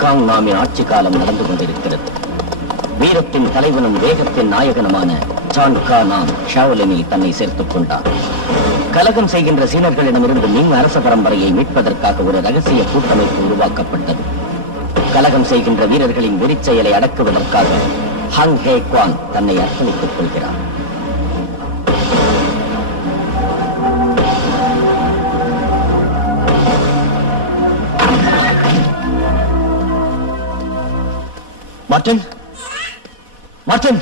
காங் நாமின் ஆட்சி காலம் நடந்து கொண்டிருக்கிறது. வீரத்தின் தலைவனும் வேகத்தின் நாயகனுமான ஜான் கா நாம் ஷாவோலினில் தன்னை சேர்த்துக் கொண்டார். கலகம் செய்கின்ற சீனர்களிடமிருந்து மின் அரச பரம்பரையை மீட்பதற்காக ஒரு ரகசிய கூட்டமைப்பு உருவாக்கப்பட்டது. கலகம் செய்கின்ற வீரர்களின் வெறிச்செயலை அடக்குவதற்காக ஹங் ஹே குவான் தன்னை அர்ப்பணித்துக் கொள்கிறார். Martin, Martin,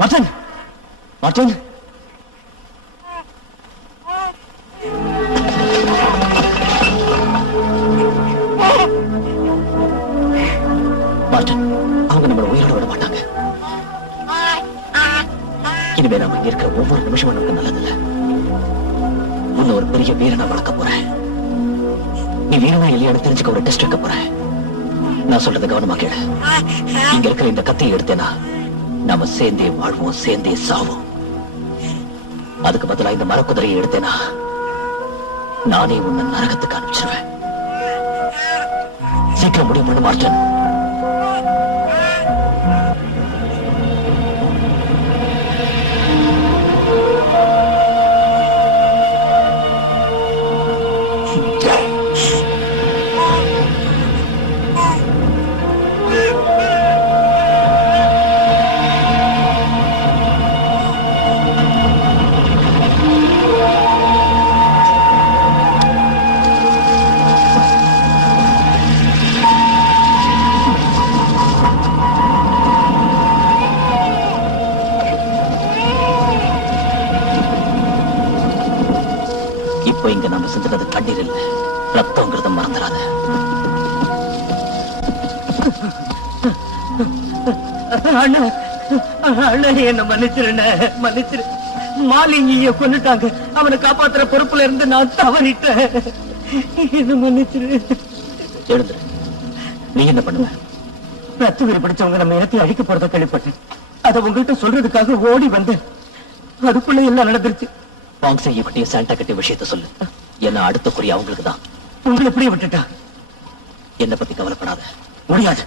Martin, Martin. Martin, அவங்க நம்மளை உயிரோட விட மாட்டாங்க. இனிமே நாம இங்க இருக்கிற ஒவ்வொரு நிமிஷமும் நமக்கு நல்லதில்லை. உன்னை ஒரு பெரிய வீரனா வளர்க்க போறேன். நீ வீரனா இல்லையான்னு தெரிஞ்சுக்க ஒரு டெஸ்ட் வைக்க போறேன். நான் சொல்றத கவனமா கேளு. இங்க இருக்கிற இந்த கத்தியை எடுத்தேனா நாம சேர்ந்தே வாழ்வோம், சேர்ந்தே சாவோம். அதுக்கு பதிலா இந்த மரக்குதிரையை எடுத்தேனா நானே உன்னை நரகத்துக்கு அனுப்பிச்சிருவேன். சீக்கிரம் முடிவு பண்ண மாட்டேன். இப்போ இங்க நம்ம சிந்துறது கண்ணீர் இல்ல, ரத்தங்கிறத மறந்துடாத. என்ன மன்னிச்சிருண்ண, மன்னிச்சிரு. மாலிங்கிய கொன்னுட்டாங்க. அவனை காப்பாத்துற பொறுப்புல இருந்து நான் தவறிட்டேன். என்ன மன்னிச்சிரு. எழுந்துரு. நீ என்ன பண்ணுவ? ரத்த வீடு படிச்சவங்க நம்ம இடத்தை அழிக்க போறத கேள்விப்பட்டேன். அதை உங்கள்கிட்ட சொல்றதுக்காக ஓடி வந்தேன். அதுக்குள்ள எல்லாம் நடந்துருச்சு. வாங் செய்ய கட்டிய சாண்டா கட்டிய விஷயத்த சொல்லு. என்ன அடுத்த குறி அவங்களுக்கு தான். உங்களை எப்படி விட்டுட்டா? என்ன பத்தி கவலைப்படாத. முடியாது.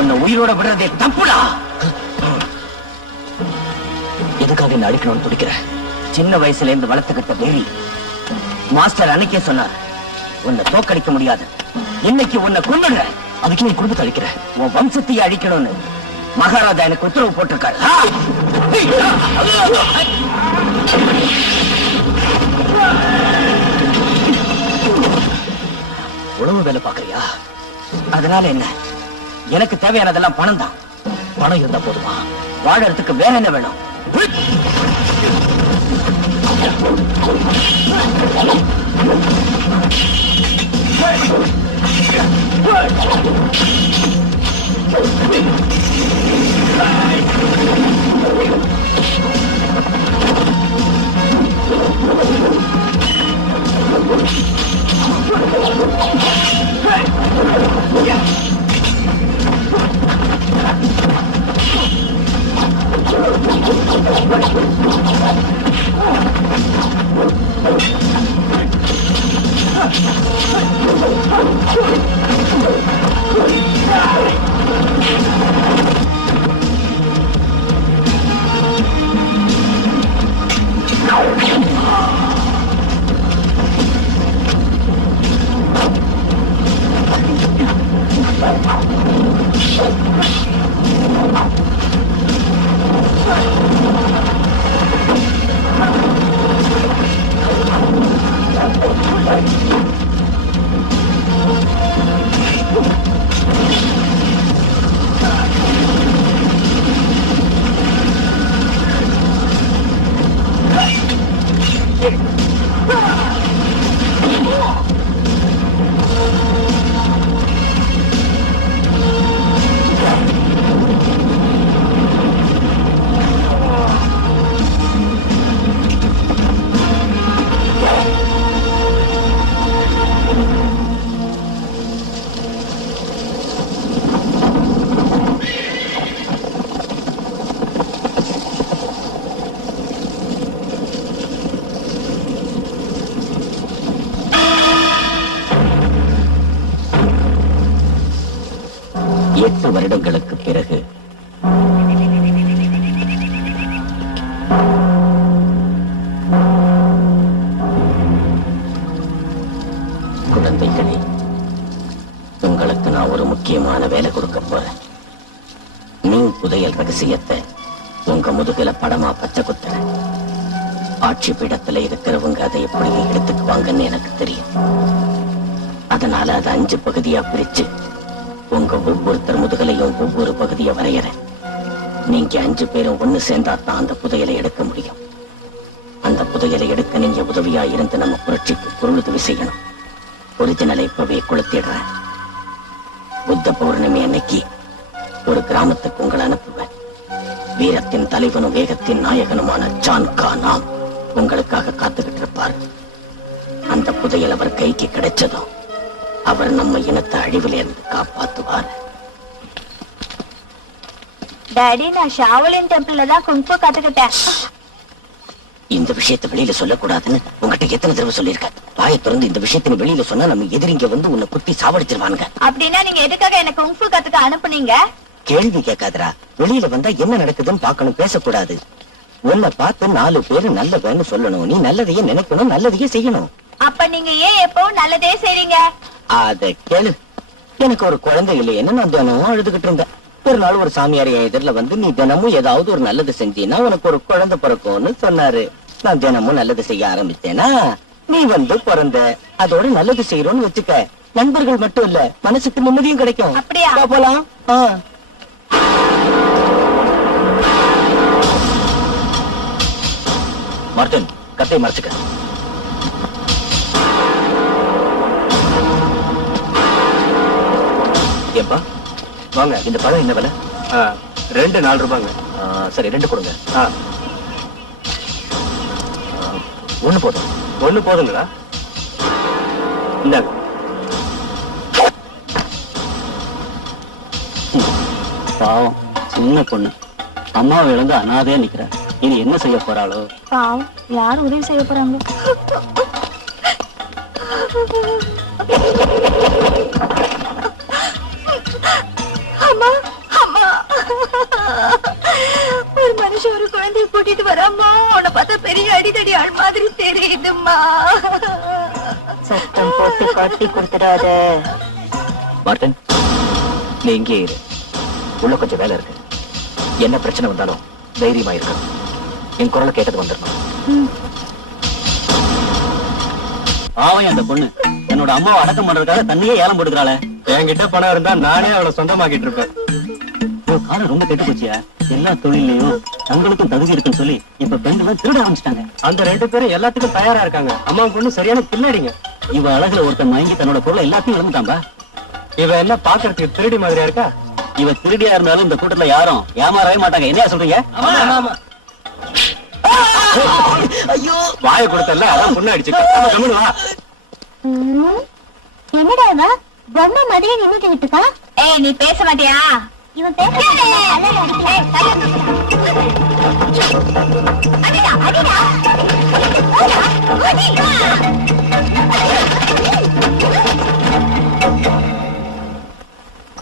உன்னை உயிரோட விடுறதே தப்புடா. எதுக்காக என்ன அடிக்கணும்னு துடிக்கிற? சின்ன வயசுல இருந்து வளர்த்துக்கிட்ட வெறி. மாஸ்டர் அன்னைக்கே சொன்னார், உன்னை தோக்கடிக்க முடியாது. இன்னைக்கு உன்னை கொன்னுடுற. அதுக்கு நீ குடும்பத்தை அழிக்கிற. உன் வம்சத்தையே அழிக்கணும்னு மகாராஜா எனக்கு உத்தரவு போட்டிருக்காரு. உழவு வேலை பாக்குறியா? அதனால என்ன? எனக்கு தேவையானதெல்லாம் பணம் தான். பணம் இருந்தா போதுமா? வாழறதுக்கு வேற என்ன வேணும்? 8 வருடங்களுக்கு பிறகு குழந்தைகளே, உங்களுக்கு நான் ஒரு முக்கியமான வேலை கொடுக்க போறேன். மீன் புதையல் ரகசியத்தை உங்க முதுகுல படமா பச்சை குத்துறேன். ஆட்சி பீடத்துல இருக்கிறவங்க அதை எப்படியே எடுத்துக்குவாங்கன்னு எனக்கு தெரியும். அதனால அதை 5 பகுதியா பிரிச்சு உங்க ஒவ்வொருத்தர் முதுகலையும் ஒவ்வொரு பகுதியை வரையறேன். நீங்க 5 பேரும் ஒண்ணு சேர்ந்தாத்தான் அந்த புதையலை எடுக்க முடியும். அந்த புதையலை எடுக்க நீங்க உதவியா இருந்து நம்ம புரட்சிக்கு பொருளுதவி செய்யணும். ஒரிஜினலை இப்பவே கொளுத்திடுறேன். புத்த பௌர்ணமி அன்னைக்கு ஒரு கிராமத்துக்கு உங்களை அனுப்புவேன். வீரத்தின் தலைவனும் வேகத்தின் நாயகனுமான ஜான் கானாம் உங்களுக்காக காத்துக்கிட்டு இருப்பார். அந்த புதையல் அவர் கைக்கு கிடைச்சதும் அவர் நம்ம இனத்தை அழிவிலிருந்து காப்பாத்துவார். டாடி, நான் ஷாவலின் டெம்பிள்ல தான் குங்ஃபூ கத்துக்கிட்டேன். இந்த விஷயத்தை வெளியில சொல்லக்கூடாதுன்னு உங்ககிட்ட எத்தனை தடவை சொல்லியிருக்கேன். வாயை திறந்து இந்த விஷயத்தை வெளியில சொன்னா நம்ம எதிரிங்க வந்து உன்னை குத்தி சாவடிச்சிருவானுங்க. அப்படின்னா நீங்க எதுக்காக என்ன குங்ஃபூ கத்துக்க அனுப்புனீங்க? கேள்வி கேட்காதரா. வெளியில வந்தா என்ன நடக்குதுன்னு பாக்கணும், பேசக்கூடாது. உன்னை பார்த்து 4 பேரு நல்லவன்னு சொல்லணும். நீ நல்லதையே நினைக்கணும், நல்லதையே செய்யணும். அப்ப நீங்க ஏன் எப்பவும் நல்லதே செய்றீங்க? அத கேளு. எனக்கு ஒரு குழந்தை இல்லையேன்னு நான் தினமும் அழுதுகிட்டு இருந்தேன். ஒரு நாள் ஒரு சாமியார் என் எதிரில வந்து, நீ தினமும் ஏதாவது ஒரு நல்லது செஞ்சீன்னா உனக்கு ஒரு குழந்தை பிறக்கும்னு சொன்னாரு. நான் தினமும் நல்லது செய்ய ஆரம்பிச்சேனா நீ வந்து பிறந்த. அதோட நல்லது செய்யறோம்னு வச்சுக்க, நண்பர்கள் மட்டும் இல்ல, மனசுக்கு நிம்மதியும் கிடைக்கும். அப்படியா? போலாம். மார்டின், கத்தை மறைச்சுக்க. ஏப்பா வாங்க. இந்த பழம் என்ன விலை? 2 4 ரூபாங்க. சரி, 2 கொடுங்க. 1 போதும். 1 போதுங்களா? இந்தாங்க. பாவம் சின்ன பொண்ணு, அம்மாவை இழந்து அனாதையா நிக்கிற. இனி என்ன செய்ய போறாளோ? பாவம், யார் உதவி செய்ய போறாங்க? அம்மா, அம்மா, ஒரு மனுஷன் ஒரு குழந்தைய கூட்டிட்டு வராமா, உன்னை பார்த்தா பெரிய அடிதடி ஆள் மாதிரி தெரியுதும்மா. சத்தம் போட்டு காட்டி கொடுத்துடாத. மார்டின், நீ இங்கே இரு. உள்ள கொஞ்சம் வேலை இருக்கு. என்ன பிரச்சனை வந்தாலும் தைரியமா இருக்கணும். என் குரலை கேட்டது வந்துடணும். ஆவன் அந்த பொண்ணு என்னோட அம்மாவை அடக்கம் பண்றதுக்காக தண்ணியே ஏலம் போட்டுக்கிறாளே. என்கிட்ட பணம் இருந்தா நானே அவளை சொந்தமாக்கிட்டு இருப்பேன். காலம் ரொம்ப கெட்டு போச்சியா. எல்லா தொழிலையும் தங்களுக்கும் தகுதி இருக்குன்னு சொல்லி இப்ப பெண்கள் திருட ஆரம்பிச்சிட்டாங்க. அந்த 2 பேரும் எல்லாத்துக்கும் தயாரா இருக்காங்க. அம்மா பொண்ணு சரியான பின்னாடிங்க. இவ அழகுல ஒருத்தன் மயங்கி தன்னோட பொருளை எல்லாத்தையும் இழந்துட்டாம்பா. இவ என்ன பாக்குறதுக்கு திருடி மாதிரியா இருக்கா? இவ திருடியா இருந்தாலும் இந்த கூட்டத்துல யாரும் ஏமாறவே மாட்டாங்க. என்னையா சொல்றீங்க? ஐயோ, வாய கொடுத்தல, அதான் பொண்ணு அடிச்சு. என்னடா இவன் பொம்மை மாதிரியே நின்னுட்டு விட்டுக்கா? ஏய், நீ பேச மாட்டியா? இவன் பேச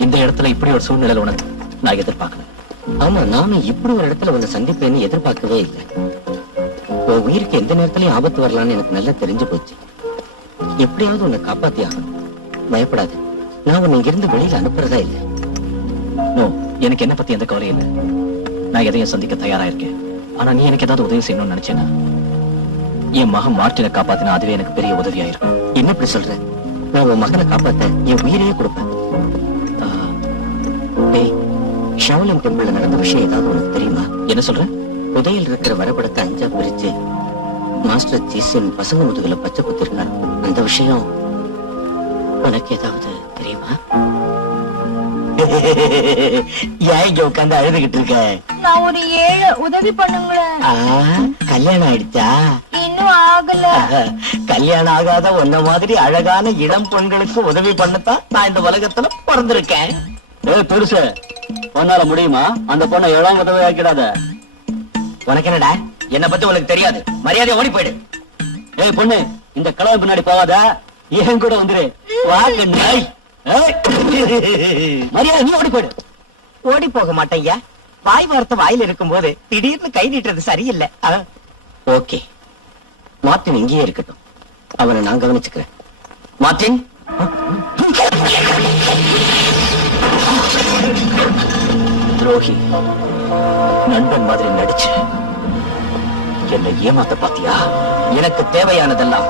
இந்த இடத்துல இப்படி ஒரு சூழ்நிலை உனக்கு நான் எதிர்பார்க்கல. ஆமா, நானும் இப்படி ஒரு இடத்துல உன்னை சந்திப்பேன்னு எதிர்பார்க்கவே இல்லை. உன் உயிருக்கு எந்த நேரத்திலயும் ஆபத்து வரலான்னு எனக்கு நல்லா தெரிஞ்சு போச்சு. எப்படியாவது உன்னை காப்பாத்தி ஆகணும். பயப்படாது, நான் உன்னை இங்கிருந்து வெளியில அனுப்புறதா இல்லை. எனக்கு என்ன பத்தி எந்த கவலையும் இல்லை. நான் எதையும் சந்திக்க தயாரா இருக்கேன். ஆனா நீ எனக்கு ஏதாவது உதவி செய்யணும்னு நினைச்சேன்னா, என் மகன் மார்ட்டினை காப்பாத்தினா அதுவே எனக்கு பெரிய உதவியா இருக்கும். என்ன இப்படி சொல்ற? நான் உன் மகனை காப்பாத்த என் உயிரையே கொடுப்பேன். ஷாவ்லின் டெம்பிள்ல நடந்த விஷயம் ஏதாவது உனக்கு தெரியுமா? என்ன சொல்ற? புதையில் இருக்கிற வரைபடத்தை 5ஆ பிரிச்சு மாஸ்டர் ஜீசன் பசங்க முதுகுல பச்சை குத்திருக்காரு. அந்த விஷயம் உனக்கு ஏதாவது தெரியுமா? ஏன் இங்க உட்கார்ந்து அழுதுகிட்டு இருக்க? நான் ஒரு ஏழை, உதவி பண்ணுங்களேன். கல்யாணம் ஆயிடுச்சா? இன்னும் ஆகல. கல்யாணம் ஆகாத உன்ன மாதிரி அழகான இளம் பெண்களுக்கு உதவி பண்ணத்தான் நான் இந்த உலகத்துல பிறந்திருக்கேன். பெருசு, பொண்ணால முடியுமா? அந்த பொண்ணை எவ்வளவு உதவி ஆக்கிடாத. உனக்கு என்னடா? என்ன பத்தி உனக்கு தெரியாது. மரியாதை ஓடி போயிடு. ஏய் பொண்ணு, இந்த கலவை பின்னாடி போகாத, ஏன் கூட வந்துரு. வா கண்ணாய். மரியாதை நீ ஓடி போயிடு. ஓடி போக மாட்டேயா. வாய் வார்த்தை வாயில இருக்கும் போது திடீர்னு கை நீட்டுறது சரியில்லை. ஓகே, மார்ட்டின் இங்கேயே இருக்கட்டும். அவனை நான் கவனிச்சுக்கிறேன். மார்ட்டின், துரோகி, நண்பன் மாதிரி நடிச்சு என்னை ஏமாத்த பாத்தியா? எனக்கு தேவையானதெல்லாம்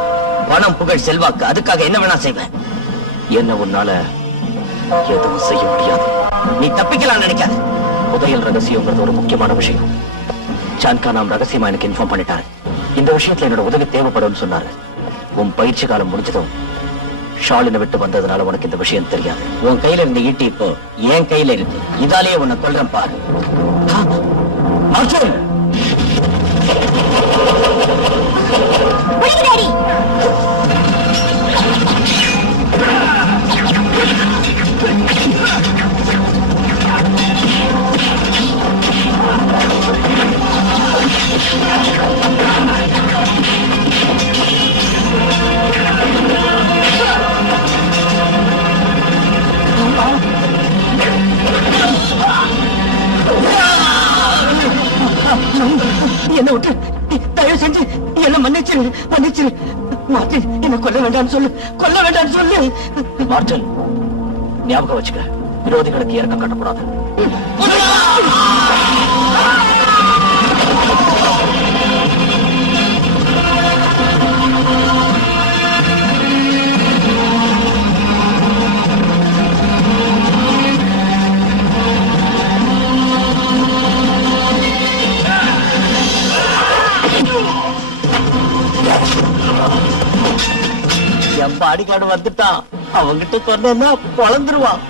பணம், புகழ், செல்வாக்கு. அதுக்காக என்ன வேணா செய்வேன். என்ன உன்னால எதுவும் செய்ய முடியாது. நீ தப்பிக்கலாம் நினைக்காத. புதையல் ரகசியம்ன்றது ஒரு முக்கியமான விஷயம். சான்கா நாம் ரகசியமா எனக்கு இன்ஃபார்ம் பண்ணிட்டாரு. இந்த விஷயத்துல என்னோட உதவி தேவைப்படும் சொன்னாரு. உன் பயிற்சி காலம் முடிஞ்சதும் ஷாலினை விட்டு வந்ததுனால உனக்கு இந்த விஷயம் தெரியாது. உன் கையில இருந்த ஈட்டி இப்போ என் கையில இருக்கு. இதாலேயே உன்னை கொல்றேன் பாரு. என்ன விட்டு தயவு செஞ்சு என்ன மன்னிச்சிரு, மன்னிச்சிரு. மார்ட்டின், என்ன கொல்ல வேண்டாம்னு சொல்லு, கொல்ல வேண்டாம்னு சொல்லு. மார்ட்டின், ஞாபகம் வச்சுக்க, விரோதிகளுக்கு இறக்கம் காட்டக்கூடாது. என் பாடிக்காடு வந்துட்டான். அவங்கிட்ட சொன்னா பொழந்துருவான்.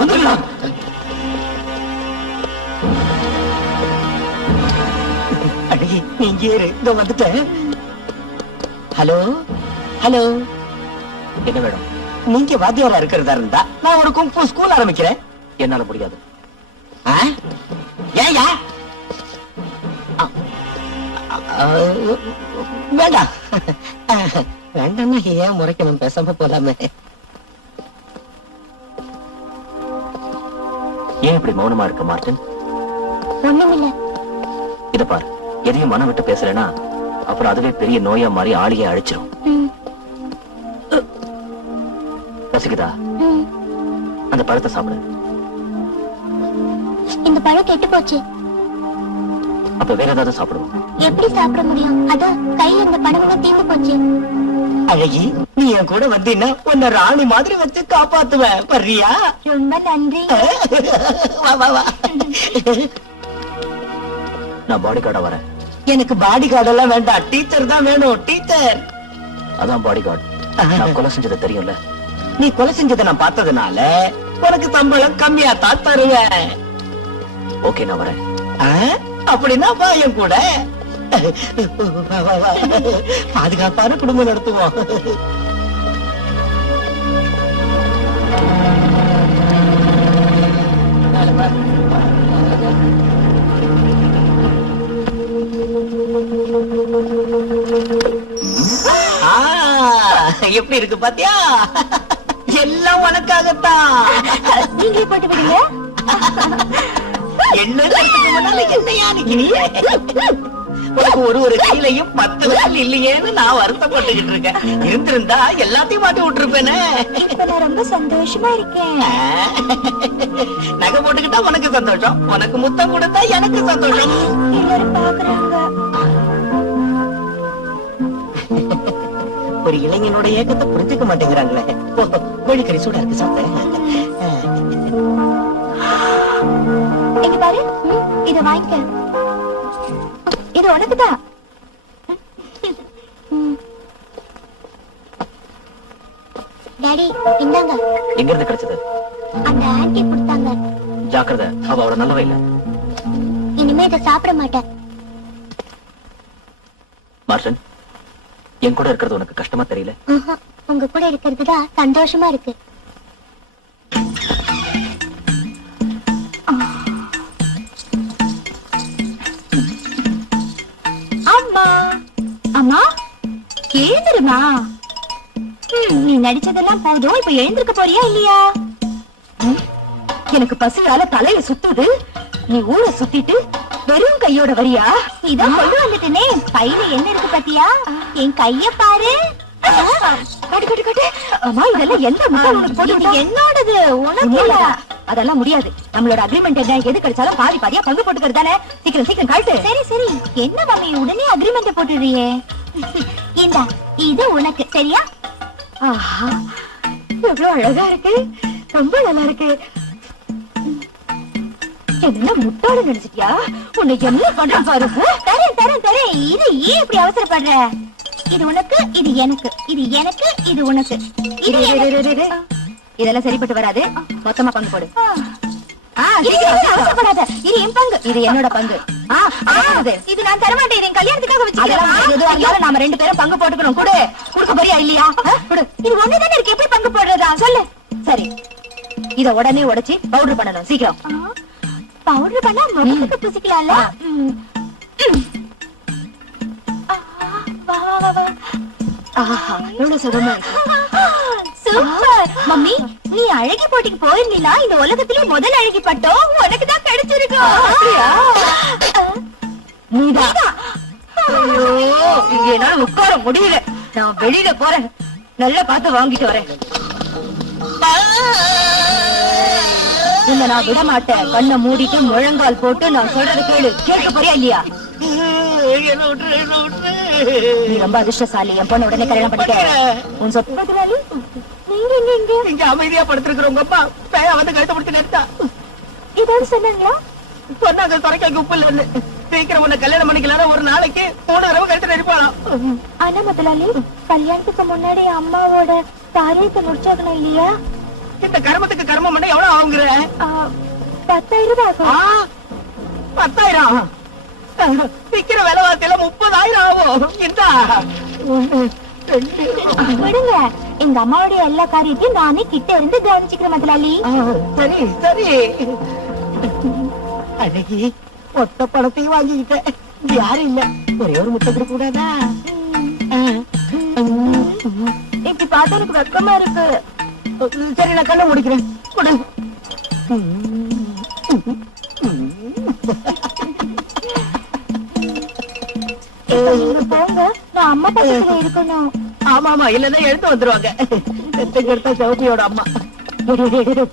வந்துடலாம். அடே, நீங்க ஏறு. இதோ வந்துட்டேன். Hello, hello. என்ன வேணும்? நீங்க வாத்தியாரா இருக்கிறதா இருந்தா நான் ஒரு குங்ஃபூ ஸ்கூல் ஆரம்பிக்கிறேன். என்னால முடியாது. ஏயா? வேண்டாம் வேண்டாம்னா ஏன் முறைக்கணும்? பேசாம போலாமே. ஏன் இப்படி மௌனமா இருக்க மார்ட்டின்? ஒண்ணுமில்ல. இத பாரு, எதையும் மனம் விட்டு பேசலனா அப்புறம் அதுவே பெரிய நோயா மாறி ஆளியை அழிச்சிரும். ரசிகதா, அந்த பழத்தை சாப்பிடு. இந்த பழம் கெட்டு போச்சு. அப்ப வேற ஏதாவது சாப்பிடுவோம். எப்படி சாப்பிட முடியும்? அதான் கையில இருந்த பணம் தீர்ந்து போச்சு. அழகி, நீ என் கூட வந்தீன்னா உன்னை ராணி மாதிரி வச்சு காப்பாத்துவேன். வர்றியா? ரொம்ப நன்றி. வா வா வா. நான் பாடி கார்டா வரேன். எனக்கு பாடி கார்டு எல்லாம் வேண்டாம், டீச்சர் தான் வேணும். டீச்சர். அதான் பாடி கார்டு. நான் கொலை செஞ்சதை தெரியும்ல. நீ கொலை செஞ்சதை நான் பார்த்ததுனால உனக்கு சம்பளம் கம்மியா தான் தருவேன். ஓகே, நான் வரேன். அப்படின்னா வா என் கூட. பாதுகாப்பான குடும்பம் நடத்துவோம். எப்படி இருக்கு பாத்தியா? எல்லாம் உனக்காகத்தான். நீங்களே போட்டு விடுங்க. உனக்கு ஒரு கையிலையும் 10 விரல் இல்லையேன்னு நான் வருத்தப்பட்டுக்கிட்டு இருக்கேன். இருந்திருந்தா எல்லாத்தையும் மாட்டி விட்டுருப்பேனே. இப்ப நான் ரொம்ப சந்தோஷமா இருக்கேன். நகை போட்டுக்கிட்டா உனக்கு சந்தோஷம், உனக்கு முத்தம் கொடுத்தா எனக்கு சந்தோஷம். எல்லாரும் பாக்குறாங்க. ஒரு இளைஞனோட ஏக்கத்தை புரிஞ்சுக்க மாட்டேங்கிறாங்களே. கோழிக்கறி சூடா இருக்கு, சாப்பிட்டேன். இங்க பாரு, இத வாங்கிக்க. இது உனக்குதான். டாடி இந்தாங்க. எங்க இருந்து கிடைச்சது? அந்த ஆன்ட்டி கொடுத்தாங்க. ஜாக்கிரதை, அவ அவள நல்லவ இல்ல. இனிமே இதை சாப்பிட மாட்டேன். மார்ஷன், என் கூட இருக்கிறது உனக்கு கஷ்டமா தெரியல? உங்க கூட இருக்கிறதுதான் சந்தோஷமா இருக்கு. அம்மா அம்மா எழுந்துருமா. நீ நடிச்சதெல்லாம் போதும், இப்ப எழுந்திருக்க போறியா இல்லையா? எனக்கு பசியால தலையில சுத்துது. நீ ஊரை சுத்திட்டு வெறும் கையோட வரியா? இதான் கொண்டு வந்துட்டேனே. கையில என்ன இருக்கு பாத்தியா? என் கைய பாரு. அம்மா இதெல்லாம் எந்த என்னோடது, உனக்கு இல்ல. அதெல்லாம் முடியாது. நம்மளோட அக்ரிமெண்ட் என்ன? எது கிடைச்சாலும் பாதி பாதியா பங்கு போட்டுக்கிறது தானே. சீக்கிரம் சீக்கிரம் கழட்டு. சரி சரி. என்ன மாமி உடனே அக்ரிமெண்ட் போட்டுறியே? இந்தா இது உனக்கு, சரியா? ஆஹா எவ்வளவு அழகா இருக்கு. ரொம்ப நல்லா இருக்கு. என்ன முட்டாள நினைச்சிட்டியா? உன்னை என்ன பண்ற பாரு. தரேன் தரேன் தரேன். இது ஏன் இப்படி அவசரப்படுற? இது உனக்கு, இது எனக்கு, இது எனக்கு, இது உனக்கு. இதெல்லாம் சரிப்பட்டு வராது. மொத்தமா பங்கு போடு. அவசரப்படாத. இது என் பங்கு, இது என்னோட பங்கு. இது நான் தரமாட்டேன். என் கல்யாணத்துக்காக வச்சுக்கலாம். நாம 2 பேரும் பங்கு போட்டுக்கணும். கொடு. கொடுக்க போறியா இல்லையா? கொடு. இது ஒண்ணுதானே இருக்கு. எப்படி பங்கு போடுறதா சொல்லு. சரி, இத உடனே உடைச்சு பவுடர் பண்ணணும். சீக்கிரம். பவுடர் பண்ணா முகத்துக்கு பூசிக்கலாம்ல. ஆஹா எவ்வளவு சுகமா இருக்கு. சூப்பர். மம்மி நீ அழகி போட்டிக்கு போயிருந்தீனா இந்த உலகத்திலே முதல் அழகி பட்டம் உனக்கு தான் கிடைச்சிருக்கும். அப்படியா? நீதான். ஐயோ இங்க என்னால உட்கார முடியல. நான் வெளியில போறேன். நல்லா பார்த்து வாங்கிட்டு வரேன். உன்னை நான் விட மாட்டேன். கண்ணை மூடிட்டு முழங்கால் போட்டு நான் சொல்றது கேளு. கேட்க போறியா இல்லையா? நீ ரொம்ப அதிர்ஷ்டசாலி. என் பொண்ணு உடனே கல்யாணம் பண்ணிக்க. உன் சொத்து இங்க அமைதியா படுத்திருக்கிற உங்க அம்மா பேய வந்து கழுத்த பிடிச்சு நிறுத்தா. ஏதாவது சொன்னாங்களா? சொன்னாங்க துறைக்காய்க்கு உப்பு இல்லன்னு. சீக்கிரம் உன்னை கல்யாணம் பண்ணிக்கலாம். ஒரு நாளைக்கு 3 தடவை கழுத்து நெரிப்பாளாம். ஆனா முதலாளி, கல்யாணத்துக்கு முன்னாடி அம்மாவோட காரியத்தை முடிச்சாகணும் இல்லையா? இந்த கர்மத்துக்கு கர்மம் பண்ண எவ்வளவு ஆகுங்கிற? 10,000 ரூபாய் ஆகும். 10,000? விக்கிற விலைவாசியில 30,000 ஆகும். இந்த விடுங்க. எங்க அம்மாவுடைய எல்லா காரியத்தையும் நானே கிட்ட இருந்து கவனிச்சுக்கிறேன் முதலாளி. சரி சரி. அன்னைக்கு மொத்த பணத்தையும் வாங்கிக்கிட்டேன். யாரும் இல்ல. ஒரே ஒரு முட்டை கொடுக்க கூடாதா? இப்படி பார்த்தா எனக்கு வெக்கமா இருக்கு. சரி நான் கண்ணை முடிக்கிறேன். கொடு. போங்க, நான் அம்மா பக்கத்துல இருக்கணும். ஆமா ஆமா, இல்லன்னா எடுத்து வந்துருவாங்க. எடுத்தா சௌபியோட அம்மா.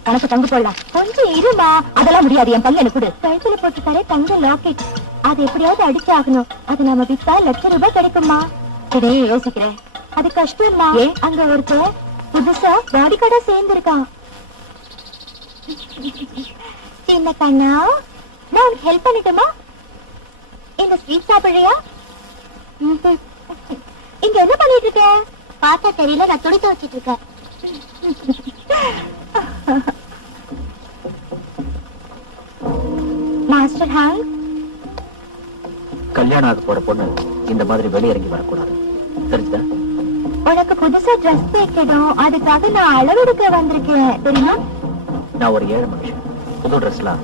பணத்தை தங்க போடலாம். கொஞ்சம் இருமா. அதெல்லாம் முடியாது. என் பையன் கொடு. கழுத்துல போட்டுக்காரே தங்க லாக்கெட். அது எப்படியாவது அடிச்சு ஆகணும். அது நம்ம வித்தா ₹1,00,000 கிடைக்குமா? சரி யோசிக்கிறேன். அது கஷ்டம்மா. அங்க ஒருத்தர் புதுசா பாடி கார்டா சேர்ந்திருக்கான். சின்ன கண்ணா, நான் உனக்கு ஹெல்ப் பண்ணிட்டுமா? இந்த ஸ்வீட் சாப்பிடுறியா? இங்க என்ன பண்ணிட்டு இருக்க? பார்த்தா தெரியல, நான் துணி துவைச்சிட்டு இருக்கேன். மாஸ்டர் ஹாங், கல்யாணம் ஆக போற பொண்ணு இந்த மாதிரி வெளியிறங்கி வரக்கூடாது. தெரிஞ்சுதா? உனக்கு புதுசா ட்ரெஸ் தைக்கணும். அதுக்காக நான் அளவெடுக்க வந்திருக்கேன். தெரியுமா? நான் ஒரு ஏழை மனுஷன். புது ட்ரெஸ்லாம்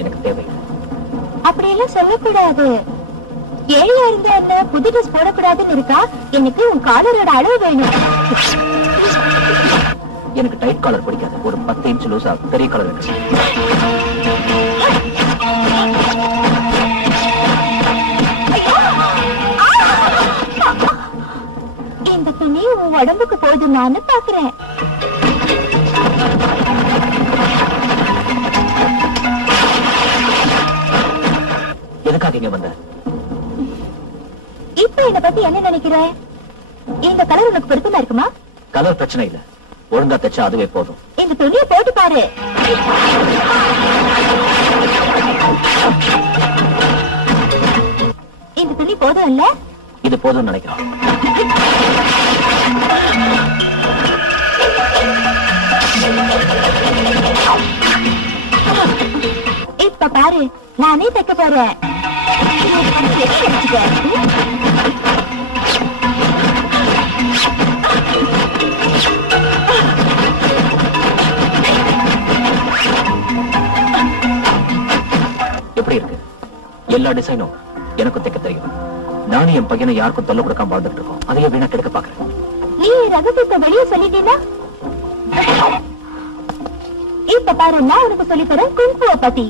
எனக்கு தேவையில்லை. அப்படியெல்லாம் சொல்லக்கூடாது. ஏழையா இருந்தா என்ன, புது ட்ரெஸ் போடக்கூடாதுன்னு இருக்கா? எனக்கு உன் காலரோட அளவு வேணும். எனக்கு டைட் காலர் பிடிக்காது. ஒரு 10 இன்ச் லூசா பெரிய காலர் இருக்கு. இந்த துணி உன் உடம்புக்கு போதுமான்னு பாக்குறேன். எதுக்காக இங்க வந்த? இப்ப என்ன பத்தி என்ன நினைக்கிற? இந்த கலர் உனக்கு பொருத்தமா இருக்குமா? கலர் பிரச்சனை இல்ல, ஒழுங்கா தைச்சா அதுவே போதும். இந்த துணியை போட்டு பாரு. இந்த போதும் இல்ல? இது போதும் நினைக்கிறோம். இப்ப பாரு, நானே தைக்க போறேன். எப்படி இருக்கு? எல்லா டிசைனும் எனக்கும் தைக்க தெரியும். நானும் என் பையனை யாருக்கும் தொல்லை கொடுக்காம வாழ்ந்துட்டு இருக்கோம். அதையே வீணா கெடுக்க பாக்குறேன். நீ ரகசியத்தை வெளியே சொல்லிட்டீனா? இப்ப பாரு, நான் உனக்கு சொல்லி தரேன் குங்கும பத்தி.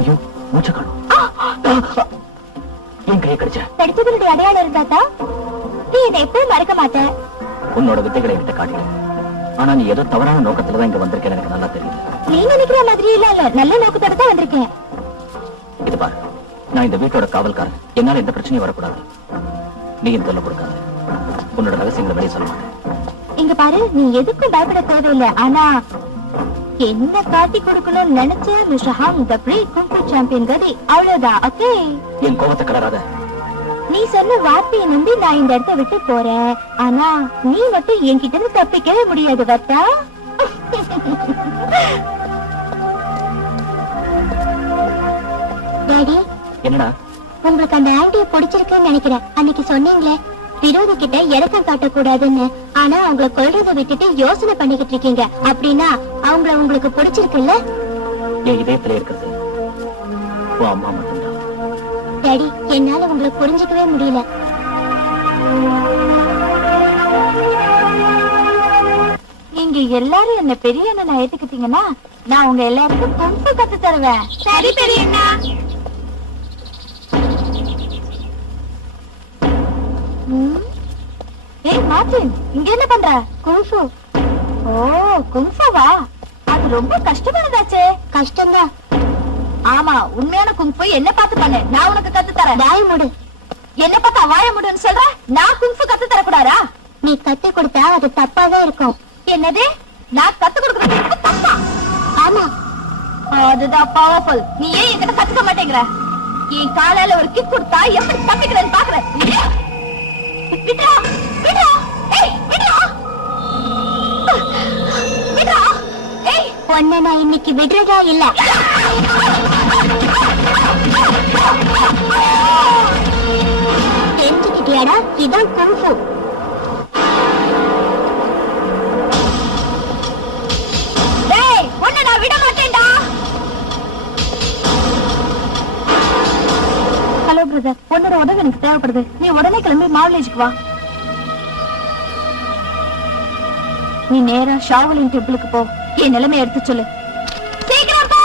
ஐயோ, மூச்ச காணும். என் கையை கடிச்ச படிச்சதனுடைய அடையாளம் இருந்தாத்தா நீ இதை எப்பவும் மறக்க மாட்டேன். உன்னோட வித்தைகளை என்கிட்ட காட்டிடு. ஆனா நீ ஏதோ தவறான நோக்கத்துலதான் இங்க வந்திருக்கேன்னு எனக்கு நல்லா தெரியுது. நீ நினைக்கிற மாதிரி இல்ல, நல்ல நோக்கத்தோட தான் வந்திருக்கேன். இது பாரு, நான் இந்த வீட்டோட காவல்காரன். என்னால எந்த பிரச்சனையும் வரக்கூடாது. நீ இந்த தொல்லை கொடுக்காது. உன்னோட ரகசியங்களை வெளியே சொல்ல மாட்டேன். இங்க பாரு, நீ எதுக்கும் பயப்பட தேவையில்லை. ஆனா என்ன காட்டி கொடுக்கணும்னு நினைச்ச மிஸ்டர் ஹாங் தி கிரேட் குங்ஃபூ சாம்பியன் கதி அவ்வளவுதான். ஓகே, என் கோபத்தை கலராத. நீ சொன்ன வார்த்தையை நம்பி நான் இந்த இடத்தை விட்டு போறேன். ஆனா நீ மட்டும் என்கிட்ட இருந்து தப்பிக்கவே முடியாது. வத்தா டாடி, என்னடா? உங்களுக்கு அந்த ஆண்டியை பிடிச்சிருக்குன்னு நினைக்கிறேன். அன்னைக்கு சொன்னீங்களே விரோதி கிட்ட இறக்கம் காட்டக்கூடாதுன்னு. ஆனா அவங்கள கொல்றதை விட்டுட்டு யோசனை பண்ணிக்கிட்டு இருக்கீங்க. அப்படின்னா அவங்கள உங்களுக்கு பிடிச்சிருக்குல்ல? என் இதயத்துல இருக்கிறது உன் அம்மா மட்டும்தான். டாடி, என்னால உங்களை புரிஞ்சுக்கவே முடியல. நீங்க எல்லாரும் என்ன பெரிய அண்ணனை ஏத்துக்கிட்டீங்கன்னா நான் உங்க எல்லாருக்கும் குங்ஃபூ கத்து தருவேன். சரி பெரிய அண்ணா. ஏய் மார்ட்டின், இங்க என்ன பண்ற? குங்ஃபூ. ஓ, குங்ஃபூவா? அது ரொம்ப கஷ்டமானதாச்சே. கஷ்டம்தான். ஆமா, உண்மையான குங்ஃபூ என்ன பார்த்து பண்ணு. நான் உனக்கு கத்து தரேன். வாய மூடு. என்ன பார்த்தா வாய மூடுன்னு சொல்ற? நான் குங்ஃபூ கத்து தரக்கூடாதா? நீ கத்து கொடுத்தா அது தப்பாதான் இருக்கும். என்னது? நான் கத்து கொடுக்கறது தப்பா? ஆமா, அதுதான் பவர்ஃபுல். நீ ஏன் என்கிட்ட கத்துக்க மாட்டேங்கிற? என் காலால ஒரு கிக் கொடுத்தா எப்படி தப்பிக்கிறேன்னு பாக்குறேன். விட்ரா, விட்ரா, ஏய் விட்ரா, விட்ரா, ஏய் உன்னை நான் இன்னைக்கு விடுறதா இல்ல. தெரிஞ்சுக்கிட்டியாடா? இதான் குங்ஃபூ. டேய், உன்னை நான் விட மாட்டேன்டா. ஹலோ பிரதர், உன்னோட உதவி எனக்கு தேவைப்படுது. நீ உடனே கிளம்பி மாவலேஜுக்கு வா. நீ நேரா ஷாவலின் டெம்பிளுக்கு போ. என் நிலைமை எடுத்து சொல்லு. சீக்கிரம் போ.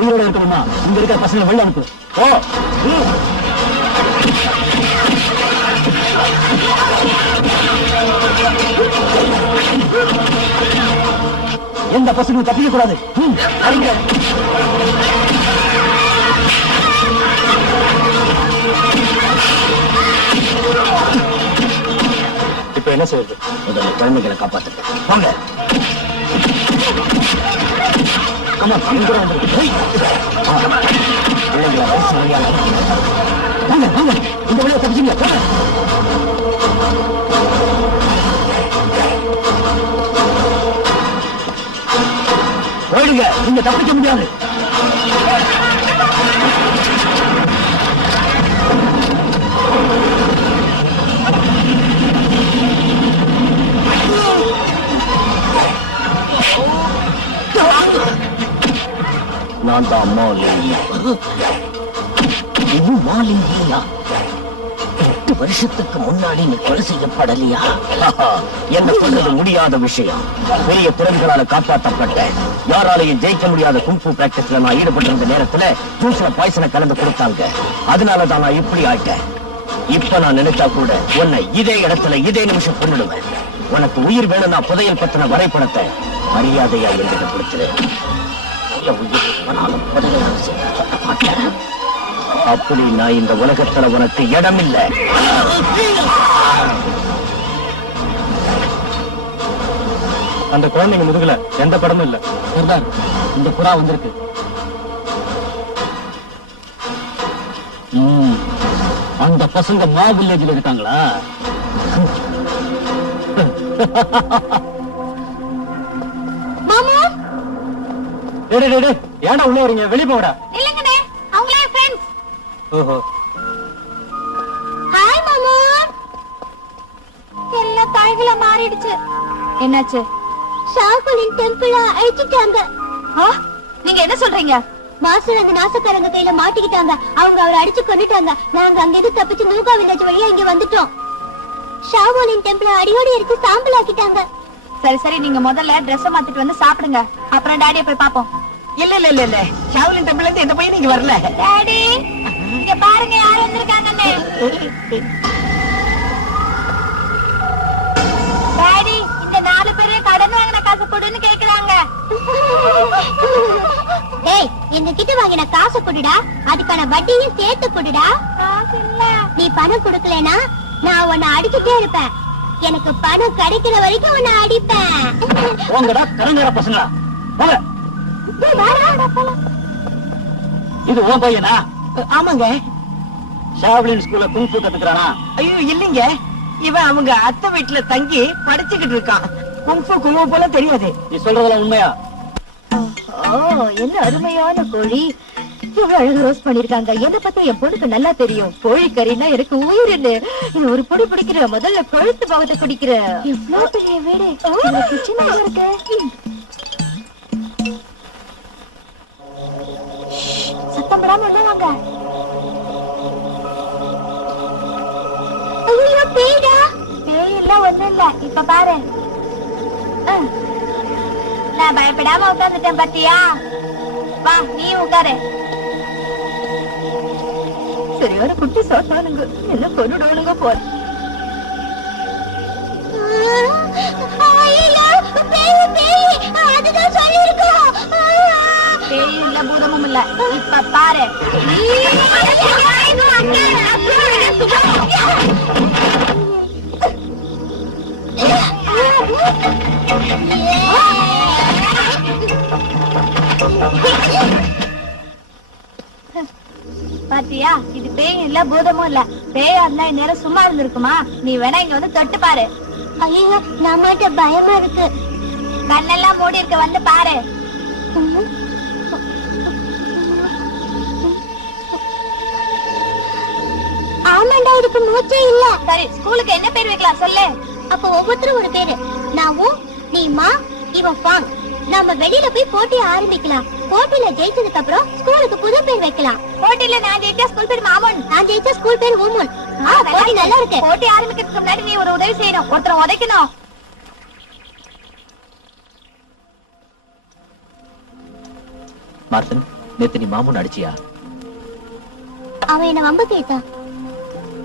உயிரோட இருக்கணுமா? இங்க இருக்க பசங்க வெளில அனுப்பு. ஓ, எந்த பசங்களும் தப்பிக்க கூடாது. இப்ப என்ன செய்யுது? முதல்ல குழந்தைகளை காப்பாத்து. வாங்க, ஆமா, கூட வந்து பிள்ளைங்களை வயசு வழியாக வாங்க, வாங்க, இந்த வழியா தப்பிச்சிங்க. போயிடுங்க, நீங்க தப்பிக்க முடியாது. நான் தான் மாலினியா. இது மாலினியா? 8 வருஷத்துக்கு முன்னாடி நீ கொலை செய்யப்படலையா? என்ன சொல்றது முடியாத விஷயம். பெரிய திறன்களால காப்பாற்றப்பட்ட, யாராலையும் ஜெயிக்க முடியாத குங்ஃபூ பிராக்டிஸ்ல நான் ஈடுபட்டிருந்த நேரத்துல ஜூஸ்ல பாய்சனை கலந்து கொடுத்தாங்க. அதனாலதான் நான் இப்படி ஆயிட்டேன். இப்ப நான் நினைச்சா கூட உன்னை இதே இடத்துல இதே நிமிஷம் கொண்டுடுவேன். உனக்கு உயிர் வேணும்னா புதையல் பத்தின வரைபடத்தை மரியாதையா என்கிட்ட கொடுத்துரு. என் உயிர் போனாலும் முதலில் சொல்ல மாட்டேன். அப்படி நான் இந்த உலகத்துல உனக்கு இடம் இல்லை. அந்த குழந்தைங்க முதுகுல எந்த படமும் இல்ல. சர்தார், இந்த புறா வந்திருக்கு. அந்த பசங்க மா வில்லேஜில் இருக்காங்களா? மாமா ஏன்டா உள்ள வரீங்க? வெளிய போடா. இல்லங்கண்ணே, அவங்களே ஃப்ரெண்ட்ஸ். ஓஹோ, ஹாய் மாமா. எல்லாம் தலைகள மாறிடுச்சு. என்னாச்சு? ஷாகுலின் டெம்பிள அழிச்சிட்டாங்க. நீங்க என்ன சொல்றீங்க? மாஸ்டர் அந்த நாசக்காரங்க கையில மாட்டிக்கிட்டாங்க. அவங்க அவரை அடிச்சு கொன்னுட்டாங்க. நாங்க அங்க இருந்து தப்பிச்சு நூகா வில்லேஜ் வழியா இங்க வந்துட்டோம். ஷாகுலின் டெம்பிள அடியோடி எடுத்து சாம்பல் ஆக்கிட்டாங்க. சரி சரி, நீங்க முதல்ல Dress மாத்திட்டு வந்து சாப்பிடுங்க. அப்புறம் டாடியை போய் பாப்போம். இல்ல ஷாவுலின் டெம்பிள்ல இருந்து எந்த பையன் நீங்க வரல. டாடி, இங்க பாருங்க யார் வந்திருக்காங்கன்னு. டாடி, இந்த 4 பேரே கடன் வாங்கின காசு கொடுன்னு கேக்குறாங்க. டேய், எங்க கிட்ட வாங்கின காசு கொடுடா, அதுக்கான வட்டியும் சேர்த்து கொடுடா. காசு இல்ல. நீ பணம் கொடுக்கலனா நான் உன்னை அடிச்சுட்டே இருப்பேன். எனக்கு பணம் கிடைக்கிற வரைக்கும் உன்னை அடிப்பேன். போங்கடா கரங்கர பசங்களா, போங்க. இது உன் பையனா? ஆமாங்க. ஷாவ்லின் ஸ்கூல்ல குங்ஃபூ கத்துக்கிறானா? ஐயோ இல்லீங்க, இவன் அவங்க அத்தை வீட்டுல தங்கி படிச்சுக்கிட்டு இருக்கான். குங்ஃபூ குங்கும போல தெரியாது. நீ சொல்றதெல்லாம் உண்மையா? ஓ, என்ன அருமையான கோழி. எவ்வளவு அழகு ரோஸ்ட் பண்ணிருக்காங்க. என்ன பத்தி என் பொண்ணுக்கு நல்லா தெரியும். கோழி கறினா எனக்கு உயிர். இது ஒரு பொடி பிடிக்கிற, முதல்ல கொழுத்து பாகத்தை பிடிக்கிற. எவ்வளவு பெரிய வீடு. கிச்சன் இருக்கு. சத்தம் போடாம உள்ள வாங்க. ஐயோ, பேய்டா. பேய் இல்ல, ஒண்ணும் இல்ல. இப்ப பாரு. நான் பயப்படாம உட்கார்ந்துட்டேன் பாத்தியா? வா, நீ உட்காரு. சரியான குட்டி சாத்தானுங்க, என்ன கொன்னுடுவானுங்க போற. பேய் இல்ல, பூதமும் இல்ல. இப்ப பாரு. பாத்தியா, இது பேய் இல்ல, பூதமும் இல்ல. பேயா இருந்தா இந்நேரம் சும்மா இருந்திருக்குமா? நீ வேணா இங்க வந்து தொட்டு பாரு. ஐயோ, நம்மகிட்ட பயமா இருக்கு. கண்ணெல்லாம் மூடி இருக்க, வந்து பாரு. ஆமாண்டா, இதுக்கு மூச்சே இல்ல. சரி, ஸ்கூலுக்கு என்ன பேர் வைக்கலாம் சொல்லு. அப்ப ஒவ்வொருத்தரும் ஒரு பேரு. நான் ஊ, நீ மா, இவன் ஃபாங். நாம வெளியில போய் போட்டி ஆரம்பிக்கலாம். போட்டியில ஜெயிச்சதுக்கு அப்புறம் ஸ்கூலுக்கு புது பேர் வைக்கலாம். போட்டியில நான் ஜெயிச்சா ஸ்கூல் பேர் மாமன், நான் ஜெயிச்சா ஸ்கூல் பேர் ஊமுன். போட்டி நல்லா இருக்கு. போட்டி ஆரம்பிக்கிறதுக்கு முன்னாடி நீ ஒரு உதவி செய்யணும். ஒருத்தரை உதைக்கணும். மார்த்தன், நேத்து நீ மாமூன் அடிச்சியா? அவன் என்ன வம்பு கேட்டான்.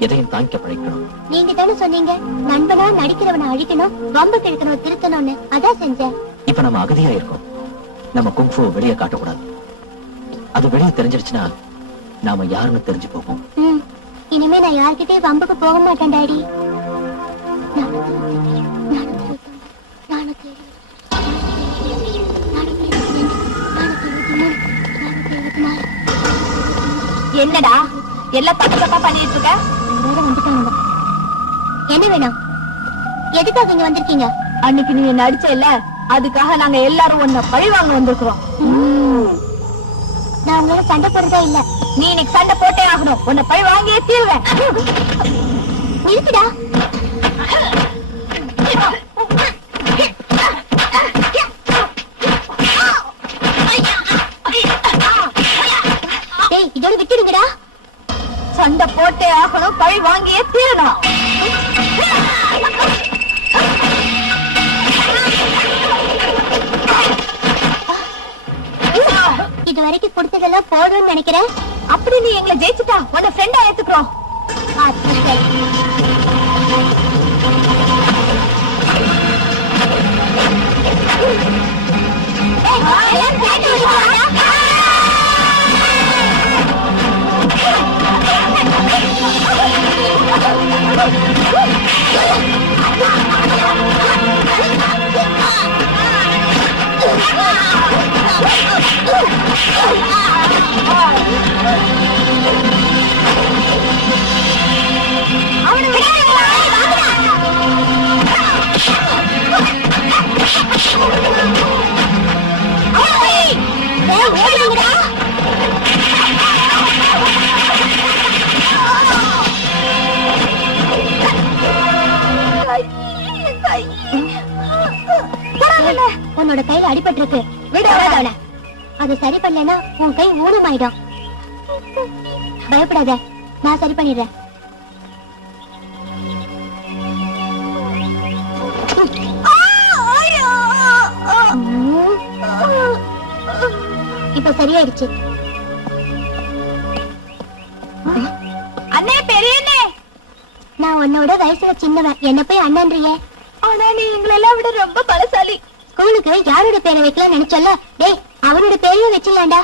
எதையும் தாங்கிக்க பழைக்கணும். நீங்க தானே சொன்னீங்க, நண்பனா நடிக்கிறவனை அழிக்கணும், வம்பு கிழக்கிறவனை திருத்தணும்னு. அதான் செஞ்சேன். இப்ப நம்ம அகதியா இருக்கோம். நம்ம குங்ஃபூ வெளியே காட்டக்கூடாது. அது வெளியே தெரிஞ்சிருச்சுன்னா நாம யாருன்னு தெரிஞ்சு போகும். இனிமே நான் யார்கிட்டயும் வம்புக்கு போக மாட்டேன் டாடி. என்னடா எல்லாம் தப்பு தப்பா பண்ணிட்டு இருக்க? என்ன வேணும்? எதுக்காக இங்க வந்திருக்கீங்க? அன்னைக்கு நீ என்ன அடிச்ச இல்ல, அதுக்காக நாங்க எல்லாரும் உன்னை பழி வாங்க வந்திருக்கிறோம். நான் உங்களோட சண்டை போடுறதா இல்ல. நீ இன்னைக்கு சண்டை போட்டே ஆகணும். உன்னை பழி வாங்கியே தீர்வேன். இருக்குடா. டேய், இதோட விட்டுடுங்கடா. சண்டை போட்டே ஆகணும், பழி வாங்கியே தீரணும். இது வரைக்கும் கொடுத்ததெல்லாம் போதும்னு நினைக்கிறேன். அப்படி நீ எங்களை ஜெயிச்சுட்டா உன்னை ஃப்ரெண்டா ஏத்துக்கிறோம். எல்லாரும் உன்னோட கையில அடிபட்டு இருக்கு விட அது சரி பண்ணலன்னா உன் கை ஊனமாயிடும். பயப்படாத, நான் சரி பண்ணிடுறேன். இப்ப சரியாயிடுச்சு. அண்ணே, பெரிய அண்ணே, நான் உன்னோட வயசுல சின்னவன், என்ன போய் அண்ணன்றியே. ஆனா நீ எங்களெல்லாம் விட ரொம்ப பலசாலி. ஸ்கூலுக்கு யாரோட பேரை வைக்கலாம் நினைச்சல, டேய் அவரோட பேரையும் வச்சிடலாம்டா.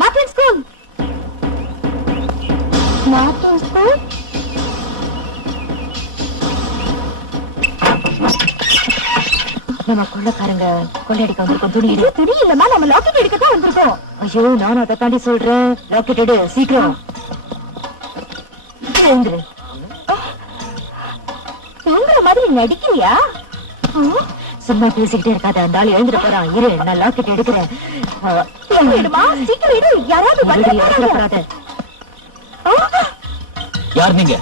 Martin school. Martin school. நம்ம கொள்ளக்காரங்க கொள்ளையடிக்க வந்திருக்கோம். துணி இல்லம்மா, நம்ம லாக்கெட் எடுக்கத்தான் வந்திருக்கோம். ஐயோ, நானும் அதை தாண்டி சொல்றேன். லாக்கெட் எடு சீக்கிரம். எழுந்துரு. தூங்குற மாதிரி நடிக்கிறியா? சும்மா பேசிக்கிட்டே இருக்காத, அந்த ஆள் எழுந்துட்டு போறான். இரு, நான் லாக்கெட் எடுக்கிறேன். சீக்கிரம் எடு, யாராவது போறாத. யார் நீங்க?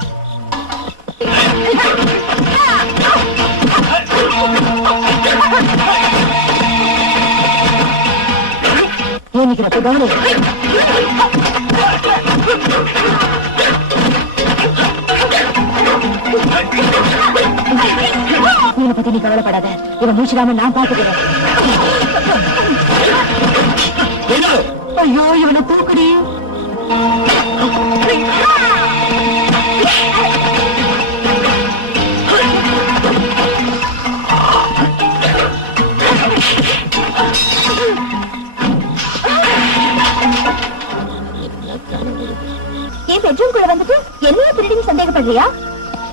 ஏன் நிக்கிறப்ப கவனி. இவனை பத்தி நீ கவலைப்படாத, இவன் மூச்சிடாம நான் பாத்துக்கிறேன். ஐயோ, இவனை தூக்குடி. என் பெட்ரூம்குள்ள வந்துட்டு என்னைய திருடின்னு சந்தேகப்படுறியா?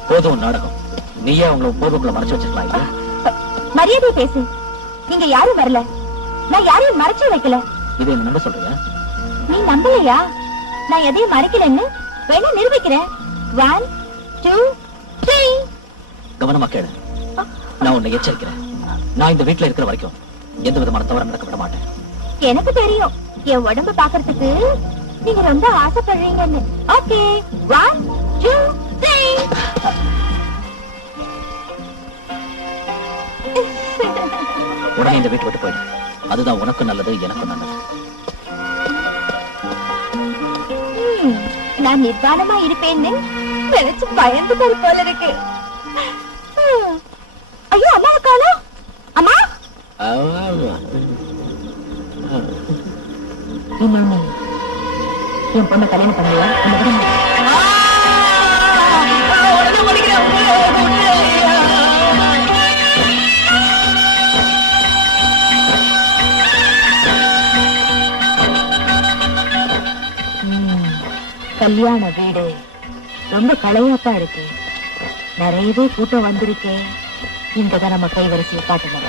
போதும் நாடகம். நீயே உங்களை போதுக்குள்ள மறைச்சு வச்சிருக்கலாம் இல்லையா? மரியாதை பேசு. நீங்க யாரும் வரல, நான் யாரையும் மறைச்சு வைக்கல. இதை என்ன நம்ப சொல்றியா? நீ நம்பலையா? நான் எதையும் மறைக்கலன்னு வேணா நிரூபிக்கிறேன். 1 2 3. கவனமா கேளு. நான் உன்னை எச்சரிக்கிறேன். நான் இந்த வீட்டுல இருக்கிற வரைக்கும் எந்த விதமான தவறு நடக்க விட மாட்டேன். எனக்கு தெரியும் என் உடம்பு பாக்குறதுக்கு நீங்க ரொம்ப ஆசைப்படுறீங்கன்னு. ஓகே, 1 2 3. உடனே இந்த வீட்டு விட்டு போயிடு. அதுதான் உனக்கு நல்லது, எனக்கு நல்லது. நான் நிர்வாணமா இருப்பேன்னு நினைச்சு பயந்து போல இருக்கு. ஐயோ, அம்மா காணோம். அம்மா, இன்னொன்னு, என் பொண்ணை கல்யாணம் பண்ணியா? கல்யாண வீடு ரொம்ப களையாப்பா இருக்கு. நிறையவே கூட்டம் வந்திருக்கு. இங்கதான் நம்ம கைவரிசையை காட்டணும்.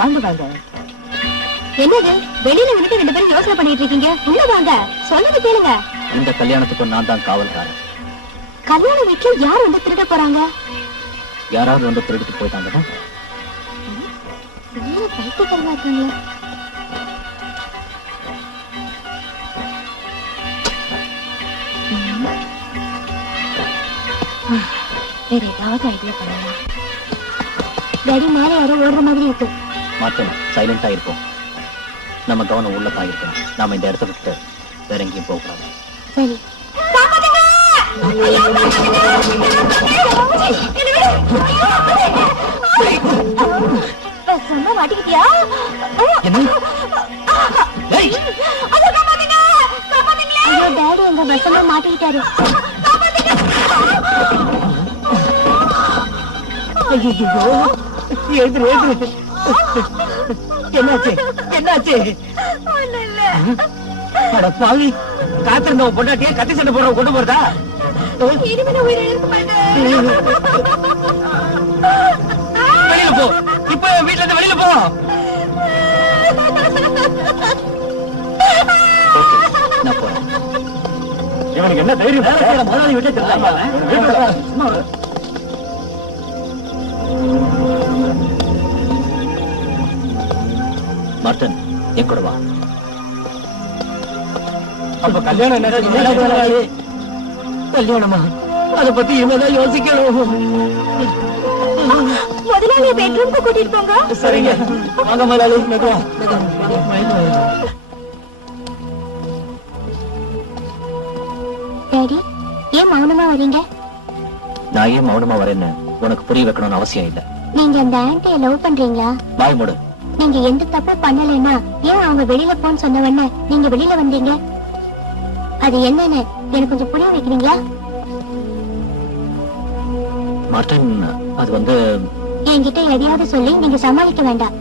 வாங்க வாங்க. என்னது வெளியில விட்டு 2 பேரும் யோசனை பண்ணிட்டு இருக்கீங்க? உள்ள வாங்க, சொல்லுங்க கேளுங்க. இந்த கல்யாணத்துக்கு நான் தான் காவல்காரன். கல்யாண வீட்டுல யார் வந்து திருட போறாங்க? யாராவது வந்து திருடிட்டு போயிட்டாங்கன்னா பைத்தியக்காரமா இருக்காங்களா? வேற ஏதாவது ஐடியா பண்ணலாம். டாடி, மேல யாரோ ஓடுற மாதிரி இருக்கு. மாற்றணும். சைலண்டா இருப்போம். நம்ம கவனம் உள்ள தான் இருக்கணும். நாம இந்த இடத்த விட்டு வேற எங்கேயும் போக கூடாது. சரி. சொன்னா மாட்டிக்கிட்டியா? ஐயோ, டாடி எங்க பசங்க மாட்டிக்கிட்டாரு. என்னாச்சு? என்னாச்சு? பாவி, காத்திருந்தவன் பொண்டாட்டியே கத்தி சண்டை போடுறவன் கொண்டு போறதா? இனிமே நான் உயிரை இழக்க மாட்டேன். வெளியில போ, இப்ப வீட்டுல இருந்து வெளியில போ. நான் போறேன். இவனுக்கு என்ன தைரியம்? முதலாளி விட்டே தெரியல. மார்டன், என் கூட வா. அப்ப கல்யாணம் என்ன? கல்யாணமா? அத பத்தி இவதான் யோசிக்கணும். முதலாளிய பெட்ரூம்க்கு கூட்டிட்டு போங்க. சரிங்க, வாங்க முதலாளி. மெதுவா. டாடி, ஏன் மௌனமா வரீங்க? நான் ஏன் மௌனமா வரேன்னு உனக்கு புரிய வைக்கணும்னு அவசியம் இல்லை. நீங்க அந்த ஆன்ட்டிய லவ் பண்றீங்களா? வாய் மூடு. நீங்க எந்த தப்பு பண்ணலைன்னா ஏன் அவங்க வெளியில போன்னு சொன்ன உடனே நீங்க வெளியில வந்தீங்க? அது என்னன்னு எனக்கு கொஞ்சம் புரிய வைக்கிறீங்களா? மார்டன், அது வந்து என்கிட்ட எதையாவது சொல்லி நீங்க சமாளிக்க வேண்டாம்.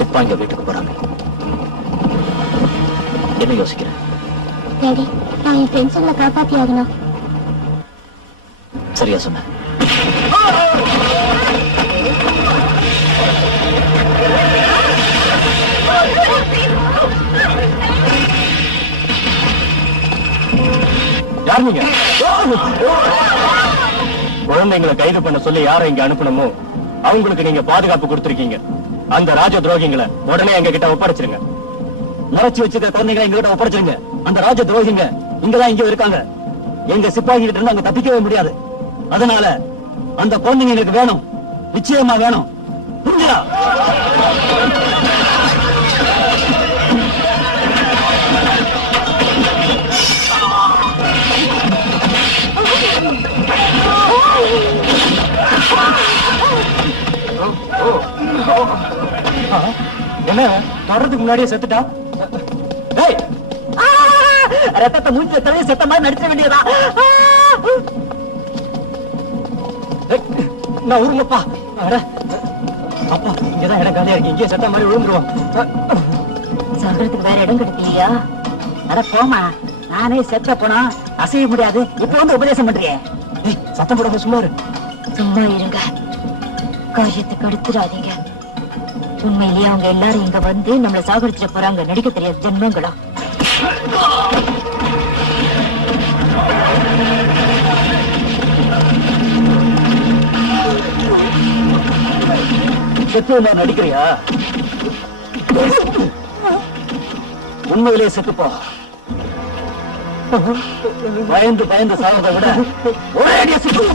சிப்பாங்க வீட்டுக்கு போறாங்க. என்ன யோசிக்கிறேன்? டாடி, நான் என் ஃப்ரெண்ட்ஸுங்களை காப்பாத்தி ஆகணும். சரியா சொன்ன. யார் நீங்க? குழந்தைங்களை கைது பண்ண சொல்லி யாரை இங்க அனுப்பணுமோ அவங்களுக்கு நீங்க பாதுகாப்பு கொடுத்திருக்கீங்க. அந்த ராஜ துரோகிங்களை உடனே எங்க கிட்ட ஒப்படைச்சிருங்க. மறைச்சு வச்சுக்க குழந்தைகளை எங்க கிட்ட ஒப்படைச்சிருங்க. அந்த ராஜ துரோகிங்க இங்கதான் இங்க இருக்காங்க. எங்க சிப்பாகி கிட்ட இருந்து அங்க தப்பிக்கவே முடியாது. அதனால அந்த குழந்தைங்க எங்களுக்கு வேணும், நிச்சயமா வேணும். புரிஞ்சுதா? என்ன தொடறதுக்கு முன்னாடியே செத்துட்டா? ரத்தத்தை மூஞ்சி தலையை செத்த மாதிரி நடிச்ச வேண்டியதா? நான் ஊருங்கப்பா. அப்பா, இங்கதான் இடம் காலியா இருக்கு. இங்கே செத்த மாதிரி விழுந்துருவோம். சொல்றதுக்கு வேற இடம் கிடைக்கலையா? அட போமா, நானே செத்த போனா அசைய முடியாது. இப்ப வந்து உபதேசம் பண்றியே. சத்தம் போடாம சும்மா இரு. சும்மா இருங்க, காரியத்துக்கு எடுத்துடாதீங்க. உண்மையிலேயே அவங்க எல்லாரும் இங்க வந்து நம்மள சாகடிச்சிட போறாங்க. நடிக்க தெரியாது ஜென்மங்களா. செத்து நடிக்கிறியா? உண்மையிலே செத்துப்போ. பயந்து பயந்து சாவதை விட ஒரே அடியா செத்து.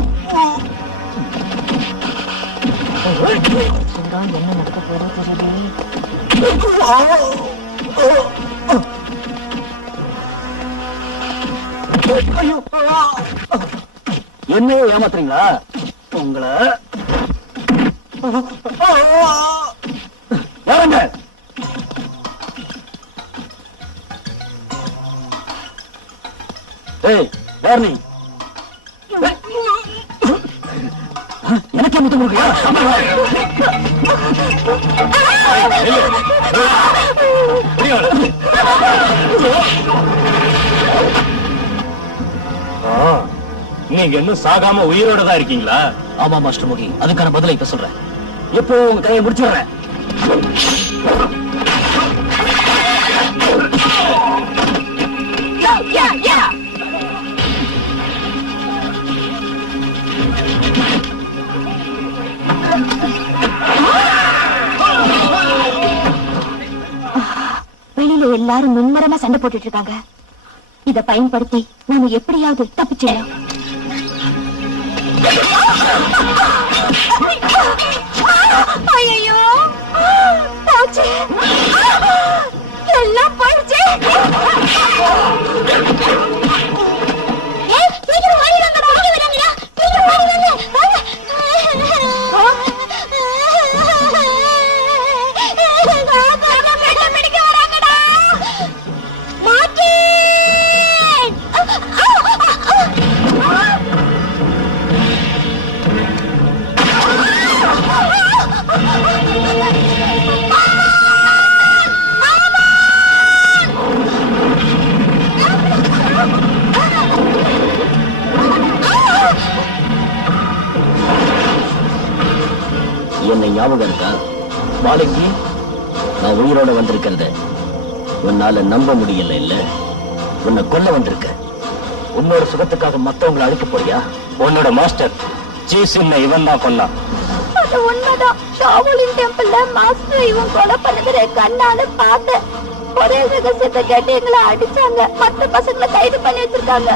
என்ன நடக்க போறோம் தெரியல. என்னையோ ஏமாத்துறீங்களா? உங்களை யாருங்க? ஏய், யார் நீ? எனக்கே முத்தம் கொடுக்கியா? நீங்க இன்னும் சாகாம உயிரோட தான் இருக்கீங்களா? ஆமா மாஸ்டர் முகி, அதுக்கான பதிலை இப்ப சொல்றேன். இப்போ உங்க கையை முடிச்சுடுறேன். வெளியில எல்லாரும் மும்மரமா சண்டை போட்டுட்டு இருக்காங்க. இத பயன்படுத்தி நாம எப்படியாவது தப்பிச்சிடலாம். ஐயோ, போச்சு, எல்லாம் போயிடுச்சு. சீக்கிரம் ஓடி வாங்க, ஓடி வராங்கடா, சீக்கிரம் ஓடி வாங்க. ஞாபகம் இருக்கா? மாலைக்கு நான் உயிரோட வந்திருக்கிறத உன்னால நம்ப முடியல இல்ல? உன்னை கொல்ல வந்திருக்க. உன்னோட சுகத்துக்காக மத்தவங்களை அழிக்க போறியா? உன்னோட மாஸ்டர் ஜீசின்ன இவன் தான் கொன்னான். அது உண்மைதான். ஷாவுலின் டெம்பிள்ல மாஸ்டர் இவன் கொலை பண்ணது கண்ணால பார்த்தேன். ஒரே ரகசியத்தை கேட்டு எங்களை அடிச்சாங்க. மத்த பசங்களை கைது பண்ணி வச்சிருக்காங்க.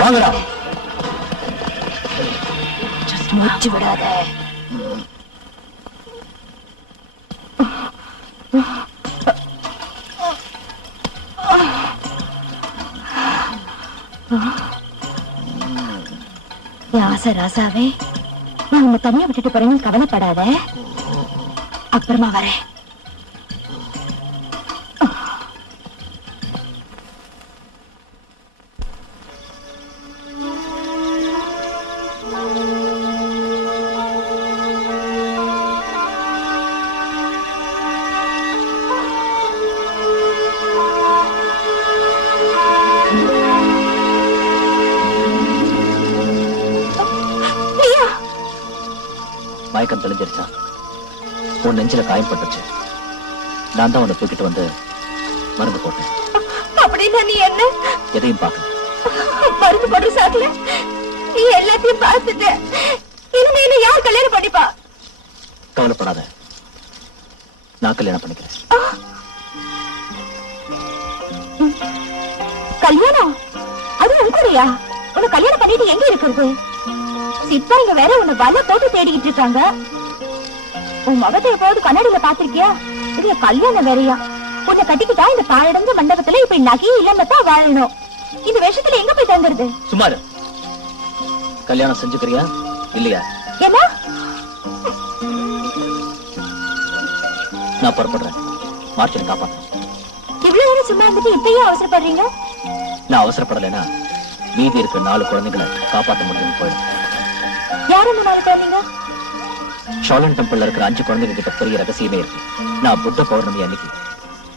வாங்கடா. மூச்சு விடாத. ஆசை ராசாவே, நான் உங்க தனியா விட்டுட்டு போறேன்னு கவலைப்படாத. அப்புறமா வரேன். மயக்கம் தெளிஞ்சிருச்சா? உன் நெஞ்சில காயப்பட்டுச்சு. நான் தான் உன்னை தூக்கிட்டு வந்து மருந்து போட்டேன். அப்படின்னா நீ என்ன எதையும் பார்க்க மருந்து போட்டு சாக்கல? நீ எல்லாத்தையும் பார்த்துட்ட. இனிமே என்ன யார் கல்யாணம் பண்ணிப்பா? கவலைப்படாத, நான் கல்யாணம் பண்ணிக்கிறேன். கல்யாணம்? அது உங்களுடையா? உன்னை கல்யாணம் பண்ணிட்டு எங்க இருக்கிறது? சித்தாங்க வேற உன்னை வலை போட்டு தேடிக்கிட்டு இருக்காங்க. உன் முகத்தை எப்போது கண்ணாடியில பாத்திருக்கியா? இது கல்யாணம் வேறையா? உன்னை கட்டிக்கிட்டா இந்த பாழடைஞ்ச மண்டபத்துல இப்ப நகை இல்லைன்னதான் வாழணும். இந்த விஷயத்துல எங்க போய் தங்குறது? சுமார் கல்யாணம் செஞ்சுக்கிறியா இல்லையா? என்ன? நான் புறப்படுறேன். மார்ச்சனை காப்பாற்ற. இவ்வளவு நேரம் சும்மா இருந்துட்டு இப்பயே அவசரப்படுறீங்க? நான் அவசரப்படலைன்னா மீதி இருக்கிற 4 குழந்தைகளை காப்பாற்ற முடியும் போயிடும். யார் அந்த 4 குழந்தைங்க? ஷாலன் டெம்பிள்ல இருக்கிற 5 குழந்தைங்க கிட்ட பெரிய ரகசியமே இருக்கு. நான் புத்த பௌர்ணமி அன்னைக்கு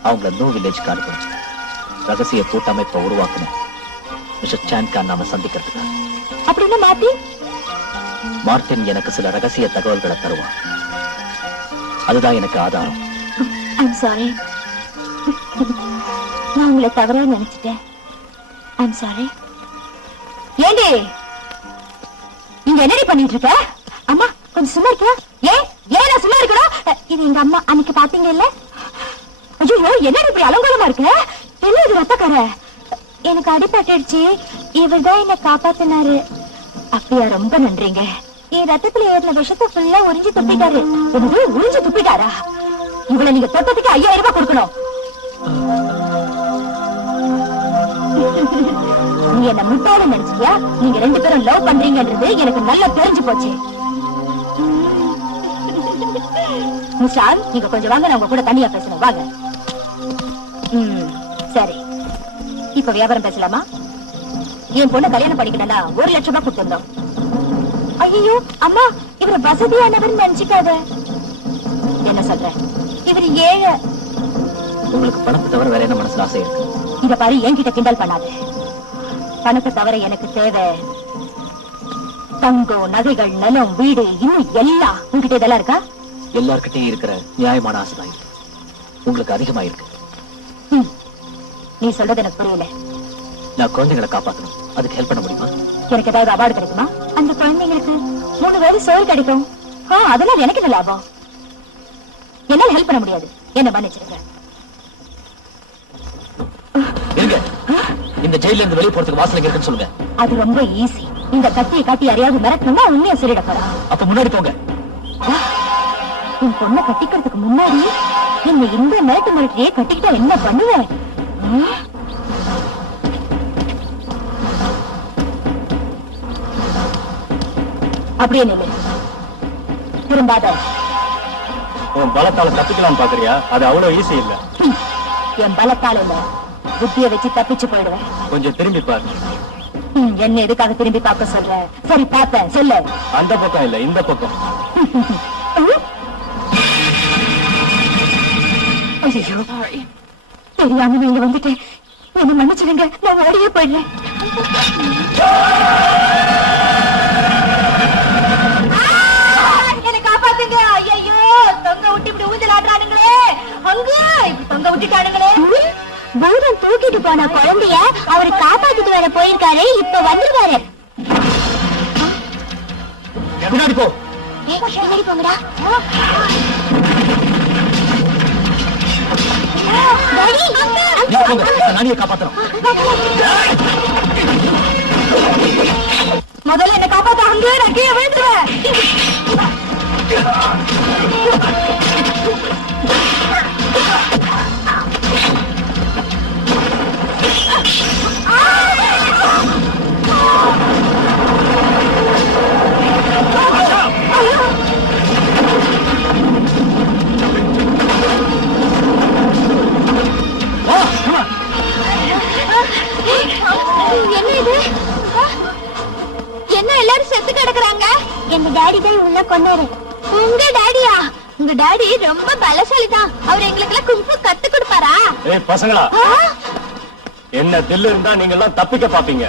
அவங்கள நோ வில்லேஜ்க்கு அனுப்பிச்சு ரகசிய கூட்டமைப்பை உருவாக்கணும். மிஸ்டர் சான்கான் நாம சந்திக்கிறதுக்கு. அப்படின்னா மார்டின் எனக்கு சில ரகசிய தகவல்களை தருவான். அதுதான் எனக்கு ஆதாரம். I'm sorry. நான் உங்களை தவறா நினைச்சிட்டேன். I'm sorry. ஏண்டி இங்க என்னடி பண்ணிட்டு இருக்க? அம்மா கொஞ்சம் சும்மா இருக்கியா? ஏன் நான் சும்மா இருக்கணும்? இது எங்க அம்மா அன்னைக்கு பாத்தீங்க இல்ல? ஐயோ என்னடி இப்படி அலங்கோலமா இருக்க? என்ன இது ரத்தக்கரை? எனக்கு அடிபட்டுடுச்சு. இவர்தான் என்ன காப்பாத்தினாரு. அப்படியா? ரொம்ப நன்றிங்க. என் ரத்தத்துல ஏறின விஷத்தை ஃபுல்லா உறிஞ்சு துப்பிட்டாரு. என்னது உறிஞ்சு துப்பிட்டாரா? இவளை நீங்க தொட்டத்துக்கு 5000 ரூபாய் கொடுக்கணும். நீ என்ன முட்டாள நினைச்சியா? நீங்க 2 பேரும் லவ் பண்றீங்கன்றது எனக்கு நல்லா தெரிஞ்சு போச்சு. முஷால், நீங்க கொஞ்சம் வாங்க, நான் உங்க கூட தனியா பேசணும். வாங்க. சரி, இப்ப வியாபாரம் பேசலாமா? என் பொண்ணு கல்யாணம் பண்ணிக்கணும்னா 1 லட்சம் ரூபாய் கொடுத்திருந்தோம். ஐயோ அம்மா, இவர் வசதியானவர் நினைச்சுக்காத. என்ன சொல்ற? இவர் ஏழை. உங்களுக்கு பணத்தை தவிர வேற என்ன மனசுல ஆசை இருக்கு? இத பாரு, என்கிட்ட கிண்டல் பண்ணாத. பணத்தை தவிர எனக்கு தேவை தங்கம், நகைகள், நிலம், வீடு, இன்னும் எல்லாம். உங்ககிட்ட இதெல்லாம் இருக்கா? எல்லார்கிட்டயும் இருக்கிற நியாயமான ஆசைதான் இருக்கு. உங்களுக்கு அதிகமா இருக்கு. நீ சொல்றது எனக்கு புரியல. நான் குழந்தைகளை காப்பாற்றணும். அதுக்கு ஹெல்ப் பண்ண முடியுமா? எனக்கு ஏதாவது அவார்டு கிடைக்குமா? அந்த குழந்தைங்களுக்கு 3 வேளை சோறு கிடைக்கும். அதெல்லாம் எனக்கு என்ன லாபம்? என்னால ஹெல்ப் பண்ண முடியாது. என்ன மன்னிச்சிருக்க. இருங்க, இந்த ஜெயில இருந்து வெளியே போறதுக்கு வாசல் இருக்குன்னு சொல்லுங்க. அது ரொம்ப ஈஸி. இந்த கத்தியை காட்டி யாரையாவது மிரட்டணும்னா உண்மையா சொல்லிட போறா. அப்ப முன்னாடி போங்க. உன் பொண்ணை கட்டிக்கிறதுக்கு முன்னாடி என்ன இந்த மிரட்டியே கட்டிக்கிட்டா என்ன பண்ணுவேன்? அப்படியே நில்லு, திரும்பாத. உன் பலத்தால தப்பிக்கலாம் பாக்குறியா? அது அவ்வளவு ஈஸி இல்ல. என் பலத்தால இல்ல, புத்திய வச்சு தப்பிச்சு போயிடுவேன். கொஞ்சம் திரும்பி பாரு. என்ன எதுக்காக திரும்பி பார்க்க சொல்ற? சரி பார்த்தேன், சொல்லு. அந்த பக்கம் இல்ல, இந்த பக்கம். ஐயோ, தெரியாம நீங்க வந்துட்டேன், என்ன மன்னிச்சிடுங்க, நான் ஓடியே போயிடுறேன். என்ன காப்பாத்துங்க. ஐயோ, தொங்க விட்டு இப்படி ஊஞ்சல் ஆடுறானுங்களே, அங்க இப்படி தொங்க விட்டுட்டானுங்களே. பூதம் தூக்கிட்டு போன குழந்தைய அவரு காப்பாத்திட்டு வர போயிருக்காரு, இப்ப வந்துருவாரு. முன்னாடி போ. சரி போங்கடா. நானியை காப்பாத்தணும். முதல்ல என்ன காப்பாத்த, அங்க நான் கீழே விழுந்துருவேன். என்ன இது? என்ன எல்லாரும் செத்து கிடக்குறாங்க? எங்க டாடி தான் உள்ள கொண்டாரு. உங்க டாடியா? உங்க டாடி ரொம்ப பலசாலி தான், அவர் எங்களுக்கு எல்லாம் குங்ஃபூ கத்து கொடுப்பாரா? ஏய் பசங்களா, என்ன தில்லு இருந்தா நீங்க எல்லாம் தப்பிக்க பாப்பீங்க.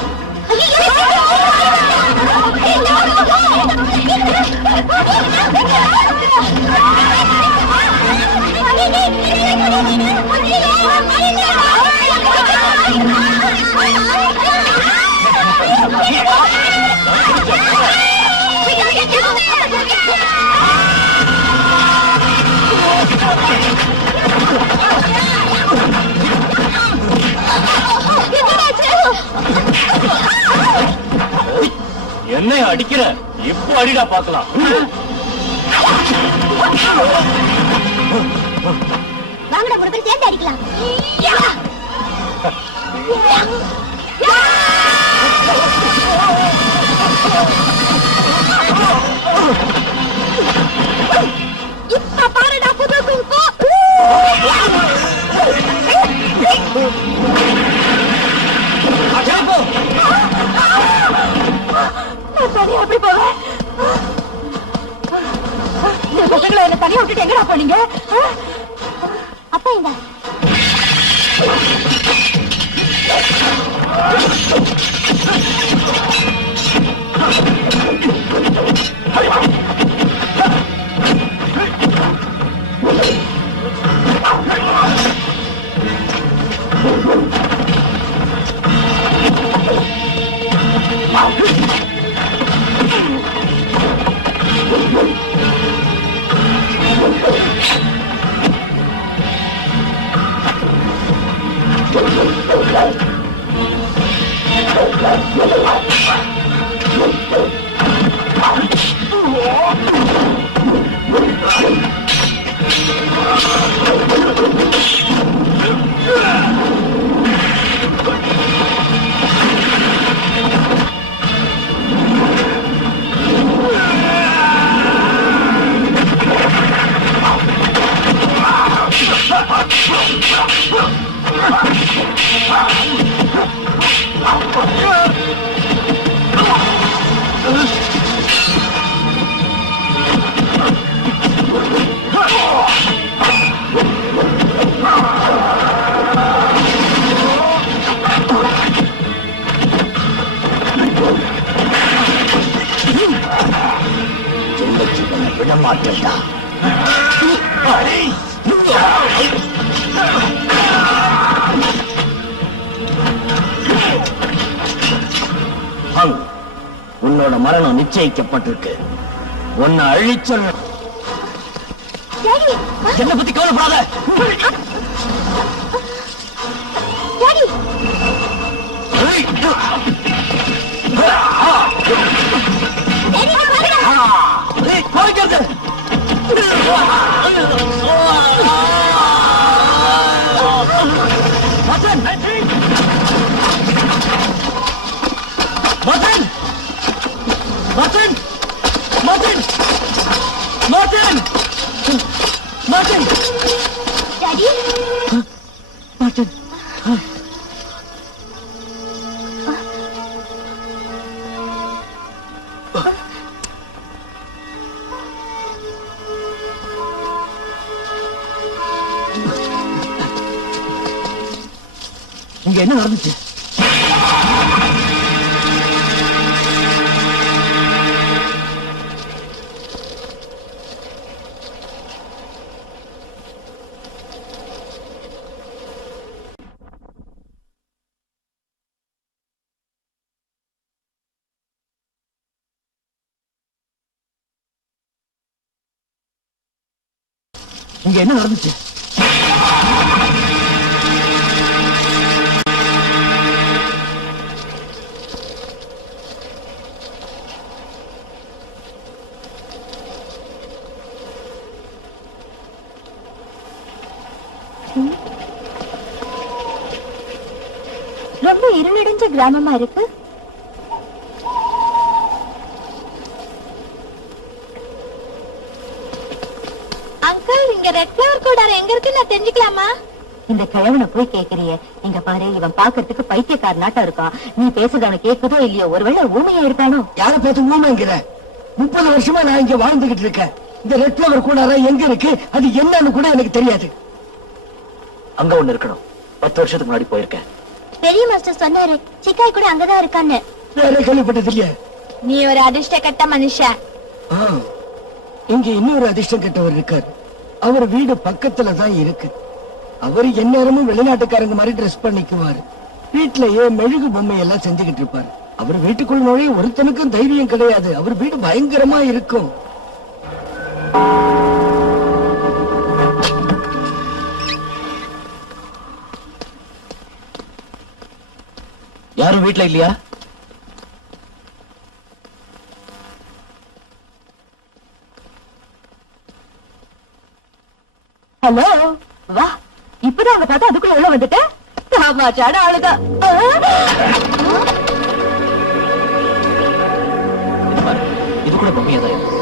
என்ன அடிக்கிற? இப்போ அடிடா பாக்கலாம். வாங்கடா, மூணு பேர் சேர்ந்து அடிக்கலாம். இப்ப பாருடா புது குங்ஃபூ. தனியா அப்படி போவேன். இந்த பசங்களை என்ன தனியா விட்டுட்டு எங்கடா போனீங்க? அப்பா இந்த விடமாட்டா. உன்னோட மரணம் நிச்சயிக்கப்பட்டிருக்கு. உன்னை அழிச்சொல்ல. என்ன பத்தி கவலைப்படாத. டாடி டாடி இங்க என்ன நடந்துச்சு? இங்க என்ன நடந்துச்சு? ரொம்ப இருளடைஞ்ச கிராமமா இருக்கு. அங்கிள், இங்க ரெட் ஃபிளவர் கூடாரம் எங்க இருக்கு, நான் தெரிஞ்சுக்கலாமா? இந்த கிழவனை போய் கேக்குறிய? இங்க பாரு, இவன் பாக்குறதுக்கு பைத்தியக்காரனாட்டம் இருக்கான். நீ பேசுறது அவனுக்கு கேக்குதோ இல்லையோ? ஒருவேளை ஊமையா இருக்கானோ? யார பார்த்து ஊமைங்கிற? 30 வருஷமா நான் இங்க வாழ்ந்துகிட்டு இருக்கேன். இந்த ரெட் ஃபிளவர் கூடாரம் எங்க இருக்கு, அது என்னன்னு கூட எனக்கு தெரியாது. அங்க ஒண்ணு இருக்கணும். 10 வருஷத்துக்கு முன்னாடி போயிருக்கேன். பெரிய மாஸ்டர் சொன்னாரு, சிக்காய் கூட அங்கதான் இருக்கான்னு. வேற கேள்விப்பட்டது இல்லையா? நீ ஒரு அதிர்ஷ்ட கட்ட மனுஷன். இங்க இன்னொரு அதிர்ஷ்டம் கெட்டவர் இருக்காரு. அவர் வீடு பக்கத்துல தான் இருக்கு. அவரு எந்நேரமும் வெளிநாட்டுக்காரங்க மாதிரி ட்ரெஸ் பண்ணிக்குவாரு. வீட்லயே மெழுகு பொம்மை எல்லாம் செஞ்சுக்கிட்டு இருப்பாரு. அவர் வீட்டுக்குள்ள நுழைய ஒருத்தனுக்கும் தைரியம் கிடையாது. அவர் வீடு பயங்கரமா இருக்கும். யாரும் வீட்டுல இல்லையா? ஹலோ, வா. இப்பதான் அவங்க பார்த்தா அதுக்குள்ள உள்ள வந்துட்ட. ஆமாச்சாட ஆளுதான். இது பாரு, இது கூட பொம்மையா தான் இருக்கு.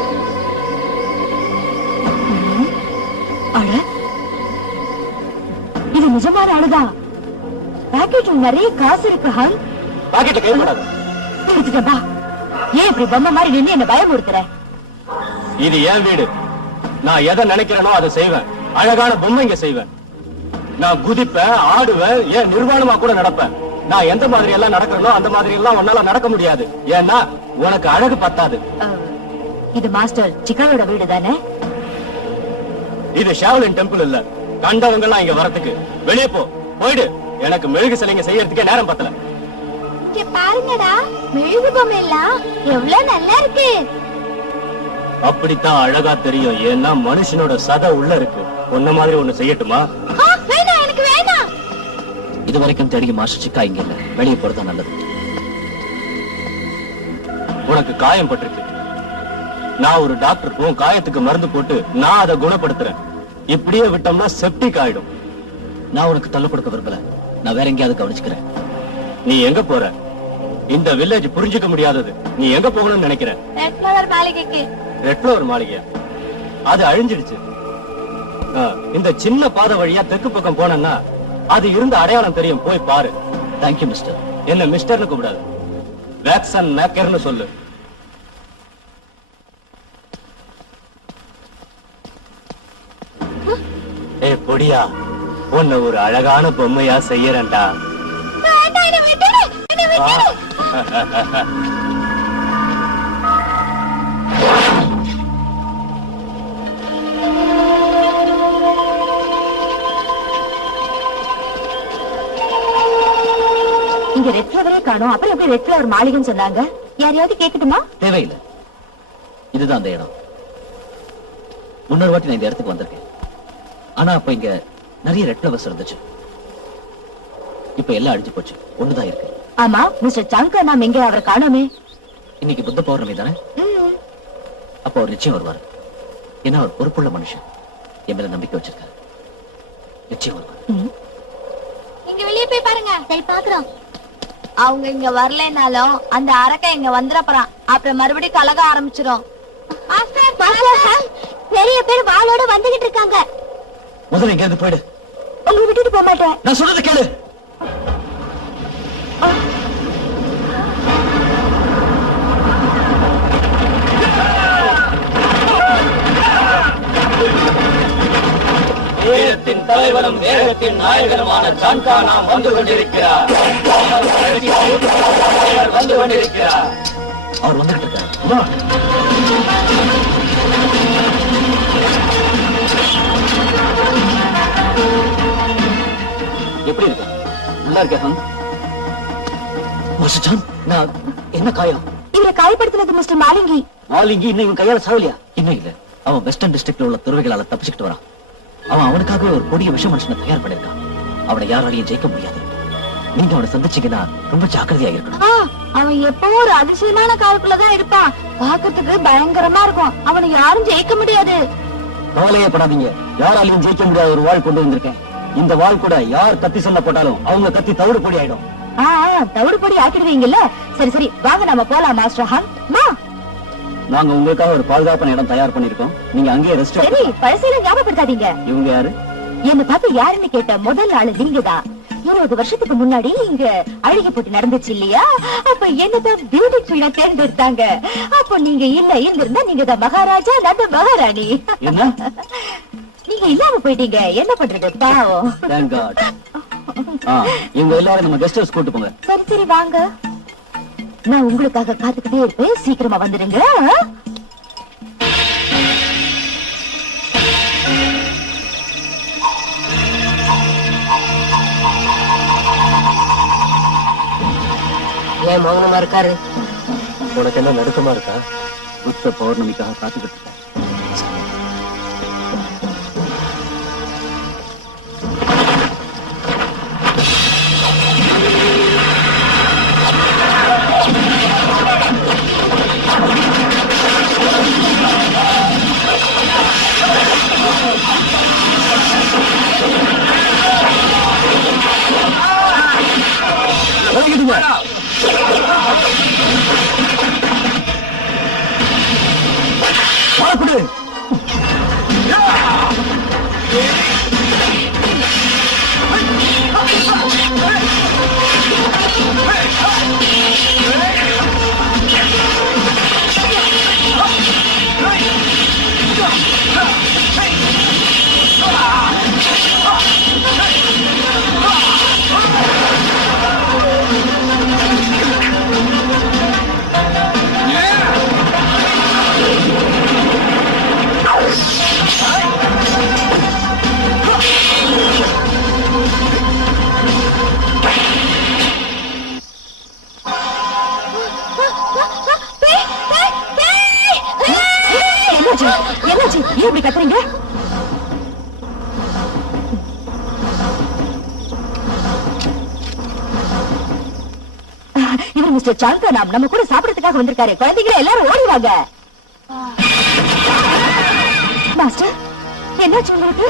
அட, இது நிஜமான ஆளுதான். பாக்கெட்ல நிறைய காசு இருக்கு. ஹால் பாக்கெட்ல கை போடாத. எடுத்துட்டா. ஏன் இப்படி பொம்மை மாதிரி நின்று என்ன பயமுறுத்துற? இது என் வீடு. நான் எதை நினைக்கிறேனோ அதை செய்வேன். அழகான பொம்மை இங்க செய்வேன். நான் குதிப்பேன், ஆடுவேன், ஏன் நிர்வாணமா கூட நடப்பேன். நான் எந்த மாதிரி எல்லாம் நடக்கிறனோ அந்த மாதிரி எல்லாம் உன்னால நடக்க முடியாது. ஏன்னா உனக்கு அழகு பத்தாது. இது மாஸ்டர் சிக்காவோட வீடு தானே? இது ஷாவ்லின் டெம்பிள் இல்ல. கண்டவங்க எல்லாம் இங்க வரதுக்கு. வெளியே போ, போயிடு. எனக்கு மெழுகு சிலைங்க செய்யறதுக்கே நேரம் பத்தல. இங்க பாருங்கடா, மெழுகு பொம்மை எல்லாம் எவ்வளவு நல்லா இருக்கு. அப்படித்தான் அழகா தெரியும். ஏன்னா மனுஷனோட சதை உள்ள இருக்கு. உன்ன மாதிரி ஒண்ணு செய்யட்டுமா? வேணாம், எனக்கு வேணாம். இது வரைக்கும் தேடிய மாஸ்டர் சிக்கா இங்க இல்ல. வெளியே போறதா நல்லது. உனக்கு காயம் பட்டிருக்கு. நான் ஒரு டாக்டர். உன் காயத்துக்கு மருந்து போட்டு நான் அதை குணப்படுத்துறேன். இப்படியே விட்டோம்னா செப்டிக் ஆயிடும். நான் உனக்கு தள்ள கொடுக்க விரும்பல. நான் வேற எங்கேயாவது கவனிச்சுக்கிறேன். நீ எங்க போற? இந்த வில்லேஜ் புரிஞ்சுக்க முடியாதது. நீ எங்க போகணும்னு நினைக்கிற? ரெட் ஃபிளவர் மாளிகைக்கு. ரெட் ஃபிளவர் மாளிகையா? அது அழிஞ்சிடுச்சு. இந்த சின்ன பாதை வழியா தெற்கு பக்கம் போனேன்னா அது இருந்த அடையாளம் தெரியும். போய் பாரு. Thank you mister. என்ன மிஸ்டர்னு கூப்பிடாது, வேக்சன் மேக்கர்னு சொல்லு. ஏ பொடியா, உன்னை ஒரு அழகான பொம்மையா செய்யறேன்டா. வேண்டாம், என்னை விட்டுடு, என்னை விட்டுடு. இங்க ரெட் ஃபிளவரே காணோம். அப்புறம் எப்படி ரெட் ஃபிளவர் மாளிகைன்னு சொன்னாங்க? யாரையாவது கேட்கட்டுமா? தேவையில்லை. இதுதான் அந்த இடம். முன்னொரு வாட்டி நான் இந்த இடத்துக்கு வந்திருக்கேன். ஆனா அப்ப இங்க நிறைய ரெட் ஃபிளவர்ஸ் இருந்துச்சு. இப்ப எல்லாம் அழிஞ்சு போச்சு. ஒண்ணுதான் இருக்கு. ஆமா, மிஸ்டர் சங்கர் நாம எங்க அவரை காணோமே? இன்னைக்கு புத்த பௌர்ணமி தானே? அப்ப அவர் நிச்சயம் வருவாரு. ஏன்னா அவர் பொறுப்புள்ள மனுஷன், என் மேல நம்பிக்கை வச்சிருக்காரு. நிச்சயம் வருவார். நீங்க வெளியே போய் பாருங்க. சரி பாக்குறோம். அவங்க இங்க வரலனாலும் அந்த அரக்கை இங்க வந்துறப்பறான். அப்புறம் மறுபடியும் கலக ஆரம்பிச்சிரும். நிறைய பேர் வாளோட வந்துகிட்டு இருக்காங்க. முதல்ல இங்க இருந்து போயிடு. உங்களை விட்டுட்டு போக மாட்டேன். நான் சொல்றது கேளு. வீரத்தின் தலைவனும் வேகத்தின் நாயகனுமான சாந்தா நாம் வந்து கொண்டிருக்கிறார். வந்து கொண்டிருக்கிறார். அவர் வந்துகிட்டு இருக்காரு. எப்படி இருக்கு? நல்லா இருக்கேன். மாஸ்டர் ஜான், நான் என்ன காயம்? இவரை காயப்படுத்தினது மிஸ்டர் மாலிங்கி. மாலிங்கி இன்னும் இவன் கையால சாவலியா? இன்னும் இல்ல. அவன் வெஸ்டர்ன் டிஸ்ட்ரிக்ட்ல உள்ள துறவிகளால தப்பிச்சுக்கிட்டு வரான். அவன் அவனுக்காகவே ஒரு கொடிய விஷ மனுஷனை தயார் பண்ணிருக்கான். அவனை யாராலையும் ஜெயிக்க முடியாது. நீங்க அவனை சந்திச்சீங்கன்னா ரொம்ப ஜாக்கிரதையா இருக்கணும். அவன் எப்போ ஒரு அதிசயமான காலத்துலதான் இருப்பான். பாக்கிறதுக்கு பயங்கரமா இருக்கும். அவனை யாரும் ஜெயிக்க முடியாது. கவலையே படாதீங்க. யாராலையும் ஜெயிக்க முடியாத ஒரு வாழ் கொண்டு வந்திருக்கேன். இந்த வாழ் கூட யார் கத்தி சொல்ல போட்டாலும் அவங்க கத்தி தவிடு பொடி ஆயிடும். தவிடு பொடி ஆக்கிடுவீங்கல்ல. சரி சரி வாங்க நம்ம போலாம் மாஸ்டர் ஹான். நாங்க உங்களுக்காக ஒரு பாதுகாப்பான இடம் தயார் பண்ணிருக்கோம். நீங்க அங்கேயே ரெஸ்ட். சரி பழசையில ஞாபகப்படுத்தாதீங்க. இவங்க யாரு? என்ன பார்த்து யாருன்னு கேட்ட முதல் ஆளு நீங்கதான். 20 வருஷத்துக்கு முன்னாடி இங்க அழகி போட்டி நடந்துச்சு இல்லையா? அப்ப என்னதான் பியூட்டி குயினா தேர்ந்தெடுத்தாங்க. அப்போ நீங்க இல்ல இருந்திருந்தா நீங்க தான் மகாராஜா, நான் மகாராணி. என்ன? நீங்க இல்லாம போயிட்டீங்க. என்ன பண்றது பாவம். Thank God. இவங்க எல்லாரும் நம்ம கெஸ்ட் ஹவுஸ் கூட்டு போங்க. சரி சரி வாங்க. நான் உங்களுக்காக காத்துக்கிட்டே இருப்பேன். சீக்கிரமா வந்துடுங்க. ஏன் மௌனமா இருக்காரு? உனக்கு என்ன நடுக்கமா இருக்கா? புத்த பௌர்ணமிக்காக காத்துக்கிட்டு இருக்கேன். எப்படி கத்துறீங்க? இவர் மிஸ்டர் சாந்தா நாம் நம்ம கூட சாப்பிடறதுக்காக வந்திருக்காரு. குழந்தைகளை எல்லாரும் ஓடிவாங்க. மாஸ்டர் என்னாச்சு உங்களுக்கு?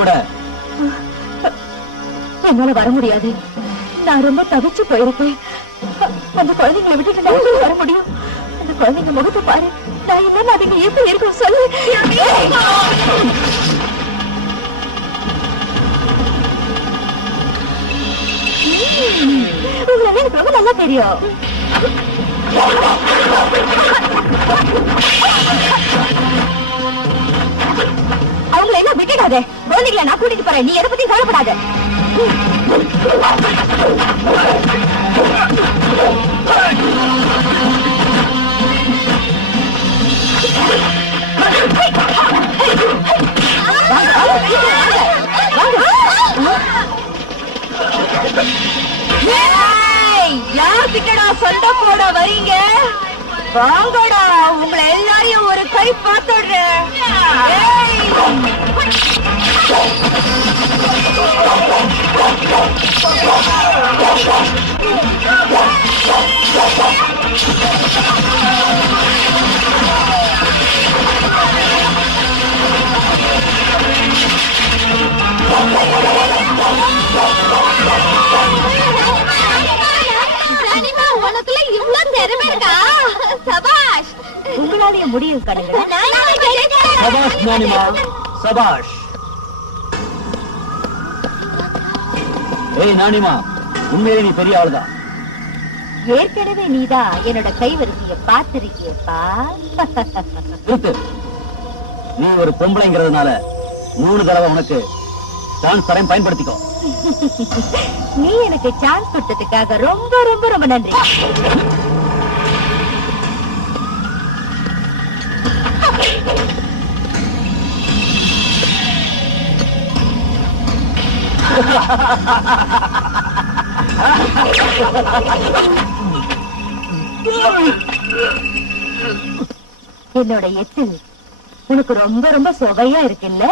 கூட என்னால வர முடியாது. நான் ரொம்ப தவிச்சு போயிருக்கேன். அந்த குழந்தைங்களை விட்டுட்டு நான் வர முடியும்? அந்த குழந்தைங்க முகத்தை பாரு. நான் இல்லைன்னு அதுக்கு எப்படி இருக்கும் சொல்லு. உங்களை எனக்கு ரொம்ப நல்லா தெரியும். அவங்களை எல்லாம் விட்டுடாத. குழந்தைகளை நான் கூட்டிட்டு போறேன். நீ எதை பத்தி கவலைப்படாத. யார்கிட்டடா சண்டை போட வரீங்க? வாங்கடா, உங்களை எல்லாரையும் ஒரு கை பார்த்துடுறேன். முடியும் கணுங்க. சபாஷ் நானிமா, சபாஷ். ஏய் நானிமா, உண்மையிலே நீ பெரிய ஆளுதான். ஏற்கனவே நீதான் என்னோட கைவரிசைய பார்த்திருக்கியப்பா. நிறுத்து. நீ ஒரு பொம்பளைங்கிறதுனால 3 தடவை உனக்கு சான்ஸ் தரேன், பயன்படுத்திக்கோ. நீ எனக்கு சான்ஸ் கொடுத்ததுக்காக ரொம்ப ரொம்ப ரொம்ப நன்றி. என்னோட எச்சில் உனக்கு ரொம்ப ரொம்ப சுவையா இருக்குல்ல?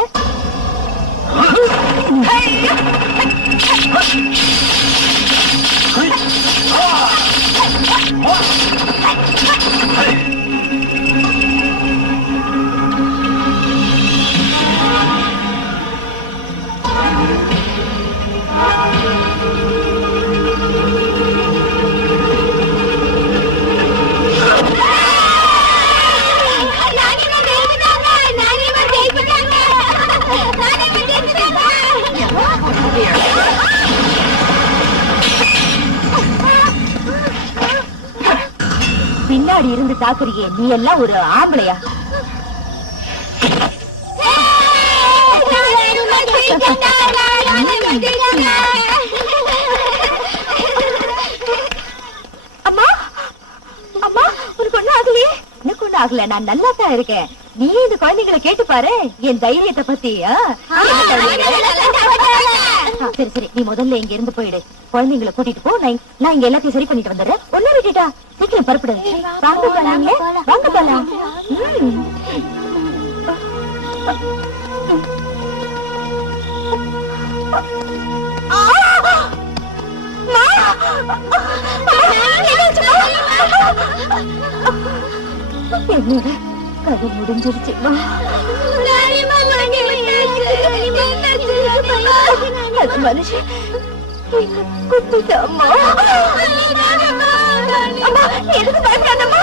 பின்னாடி இருந்து தாக்குறியே, நீ எல்லாம் ஒரு ஆம்பளையா? அம்மா அம்மா, உனக்கு ஒண்ணு ஆகலையே? எனக்கு ஒண்ணு ஆகல, நான் நல்லா தான் இருக்கேன். நீ இந்த குழந்தைங்களை கேட்டு பாரு என் தைரியத்தை பத்தி. சரி சரி, நீ முதல்ல இங்க இருந்து போயிடு. குழந்தைங்களை கூட்டிட்டு போ, நான் இங்க எல்லாத்தையும் சரி பண்ணிட்டு வந்துடுறேன். ஒண்ணு விட்டுட்டா சீக்கிரம் பரப்பிடு. வாங்க போலாங்களே, வாங்க போலாம். என்னோட கதை முடிஞ்சிருச்சு. மனுஷன் குத்திட்டாமா. அம்மா, எதுக்கு பயப்படாதம்மா?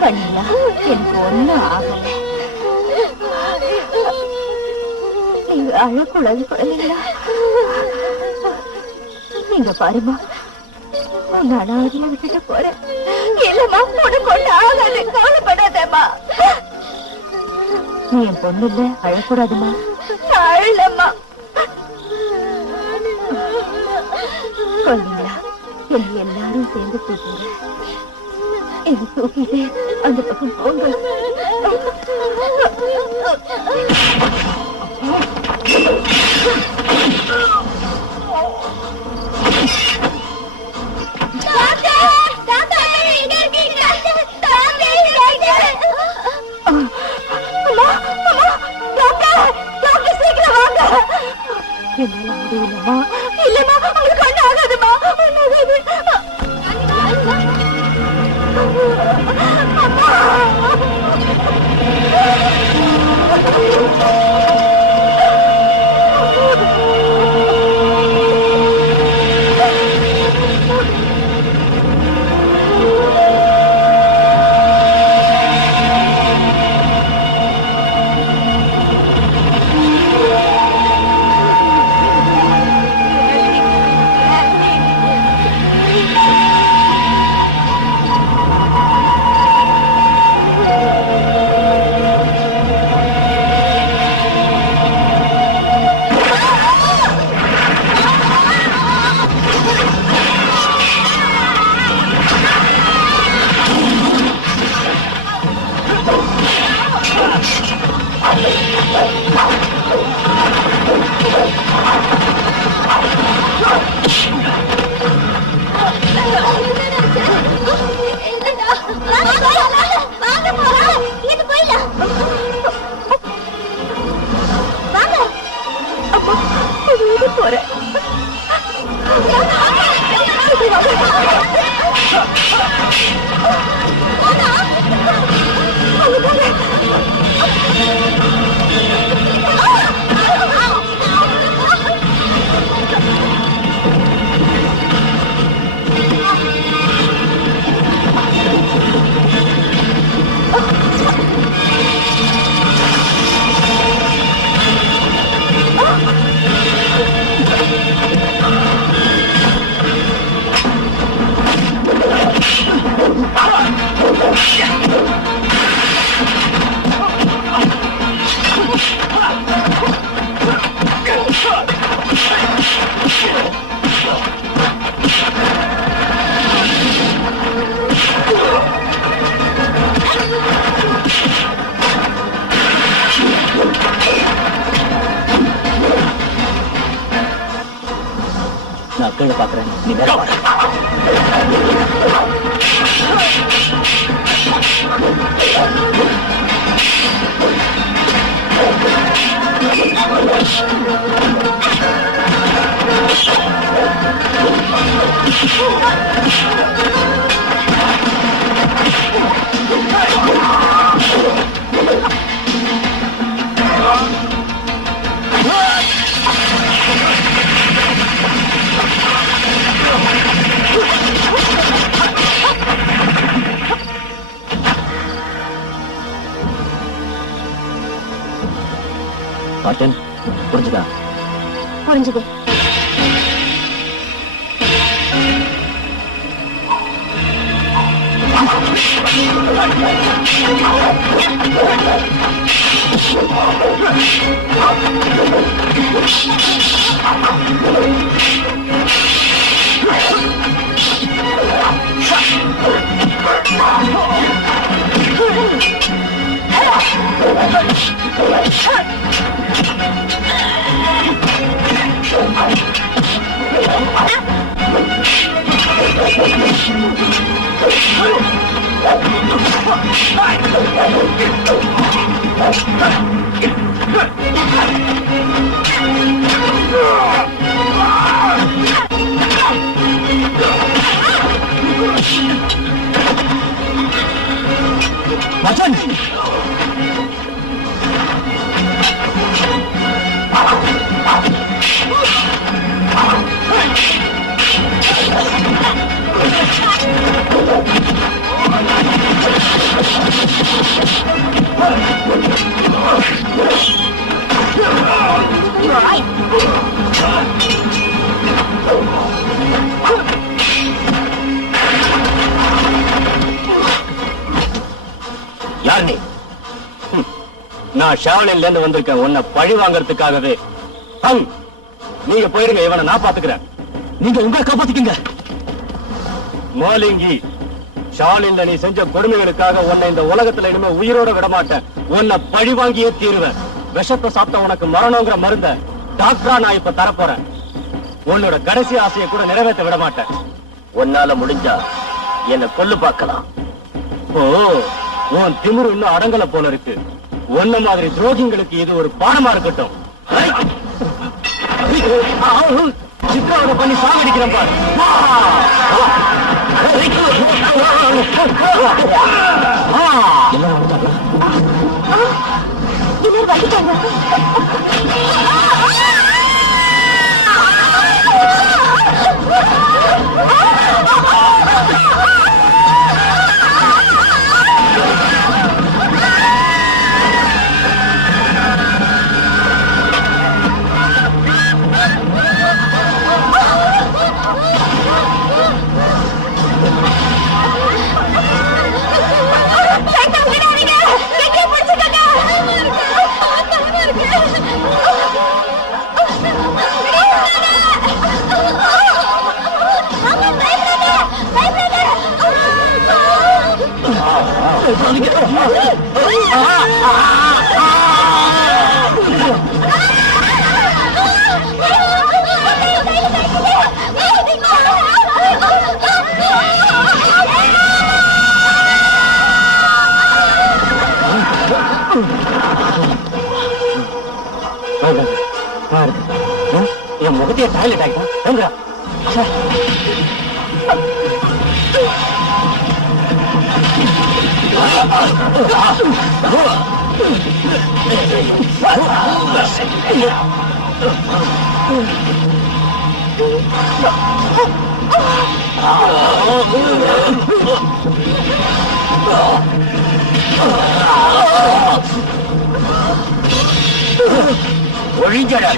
கண்ணிலா, எனக்கு ஒண்ணும் ஆகல. நீங்க அழக்கூடாது குழந்தைங்களா. நீங்க பாருமா, நான் அனாதையா விட்டுட்டு போறேன். இல்லம்மா, உனக்கு ஒண்ணு ஆகாது, கவலைப்படாதம்மா. நீ என் பொண்ணு இல்ல, அழக்கூடாதுமா. அழலம்மா. குழந்தைங்களா, என்னை எல்லாரும் சேர்ந்து தூக்குங்க. என்னை தூக்கிட்டு அந்த பக்கம் போங்க. என்னால முடியலம்மா. இல்லம்மா, உங்களுக்கு ஒண்ணு ஆகாதுமா. கீழே பாக்குறேன், நீ மேல வாடா. மார்ட்டின், புரிஞ்சுதா? புரிஞ்சுது. மச்சான், யார் நீ? நான் ஷாவலின்ல இருந்து வந்திருக்கேன் உன்னை பழி வாங்கறதுக்காகவே. நீங்க போயிருங்க, இவனை நான் பாத்துக்கிறேன். நீங்க உங்களை காப்பாத்திக்கங்க. மோலிங்கி, ஷாலின்ல நீ செஞ்ச கொடுமைகளுக்காக உன்னை இந்த உலகத்துல இனிமே உயிரோட விட மாட்டேன். உன்னை பழி வாங்கியே தீருவேன். விஷத்தை சாப்பிட்ட உனக்கு மரணங்கிற மருந்த டாக்டரா நான் இப்ப தரப்போறேன். உன்னோட கடைசி ஆசையை கூட நிறைவேற்ற விட மாட்டேன். உன்னால முடிஞ்சா என்ன கொல்லு பார்க்கலாம். ஓ, உன் திமிரு இன்னும் அடங்கல போல இருக்கு. உன்ன மாதிரி துரோகிங்களுக்கு இது ஒரு பாடமா இருக்கட்டும். சித்ராவோட பண்ணி சாகடிக்கிறேன் பாரு. எல்லாரும் வந்துட்டாங்களா? எல்லாரும் வந்துட்டாங்க. என் முகத்தையே டாய்லெட் ஆகிட்டான். ஒழிஞ்சடா.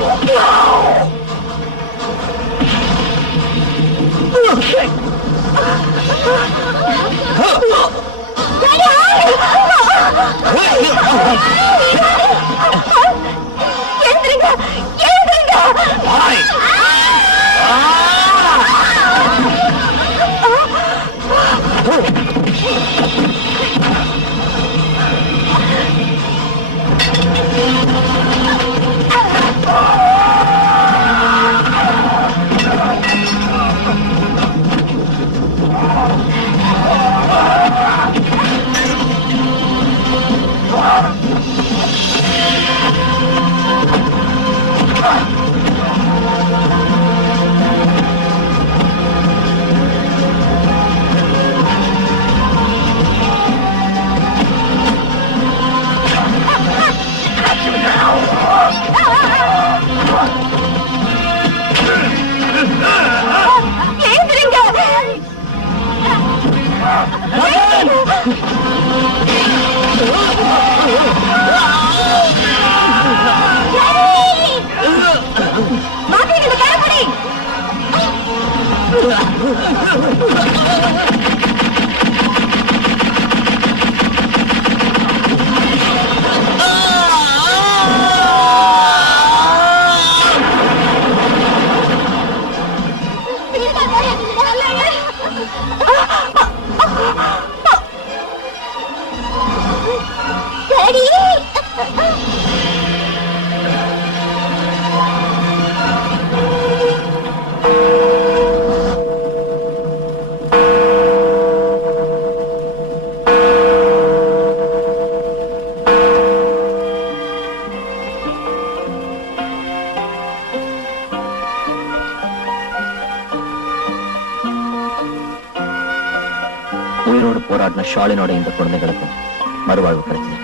உயிரோடு போராடின ஷாலினோட இந்த குழந்தைகளுக்கும் மறுவாழ்வு கிடைச்சது.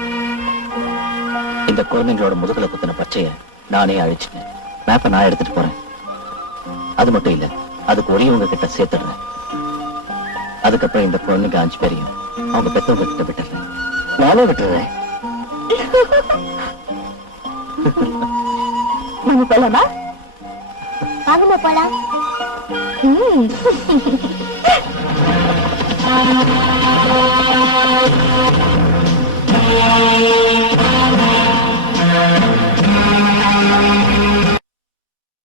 இந்த குழந்தைங்களோட முதுகுல குத்தின பச்சைய நானே அழிச்சிட்டேன். மேப்பை நான் எடுத்துட்டு போறேன். அது மட்டும் இல்ல, அதுக்கு உரியவங்க கிட்ட சேர்த்துடுறேன். அதுக்கப்புறம் இந்த குழந்தைங்க 5 பேரையும் அவங்க பெத்தவங்க கிட்ட விட்டுறேன். நானே விட்டுறேன். நம்ம போலாமா? வாங்கம்மா போலாம்.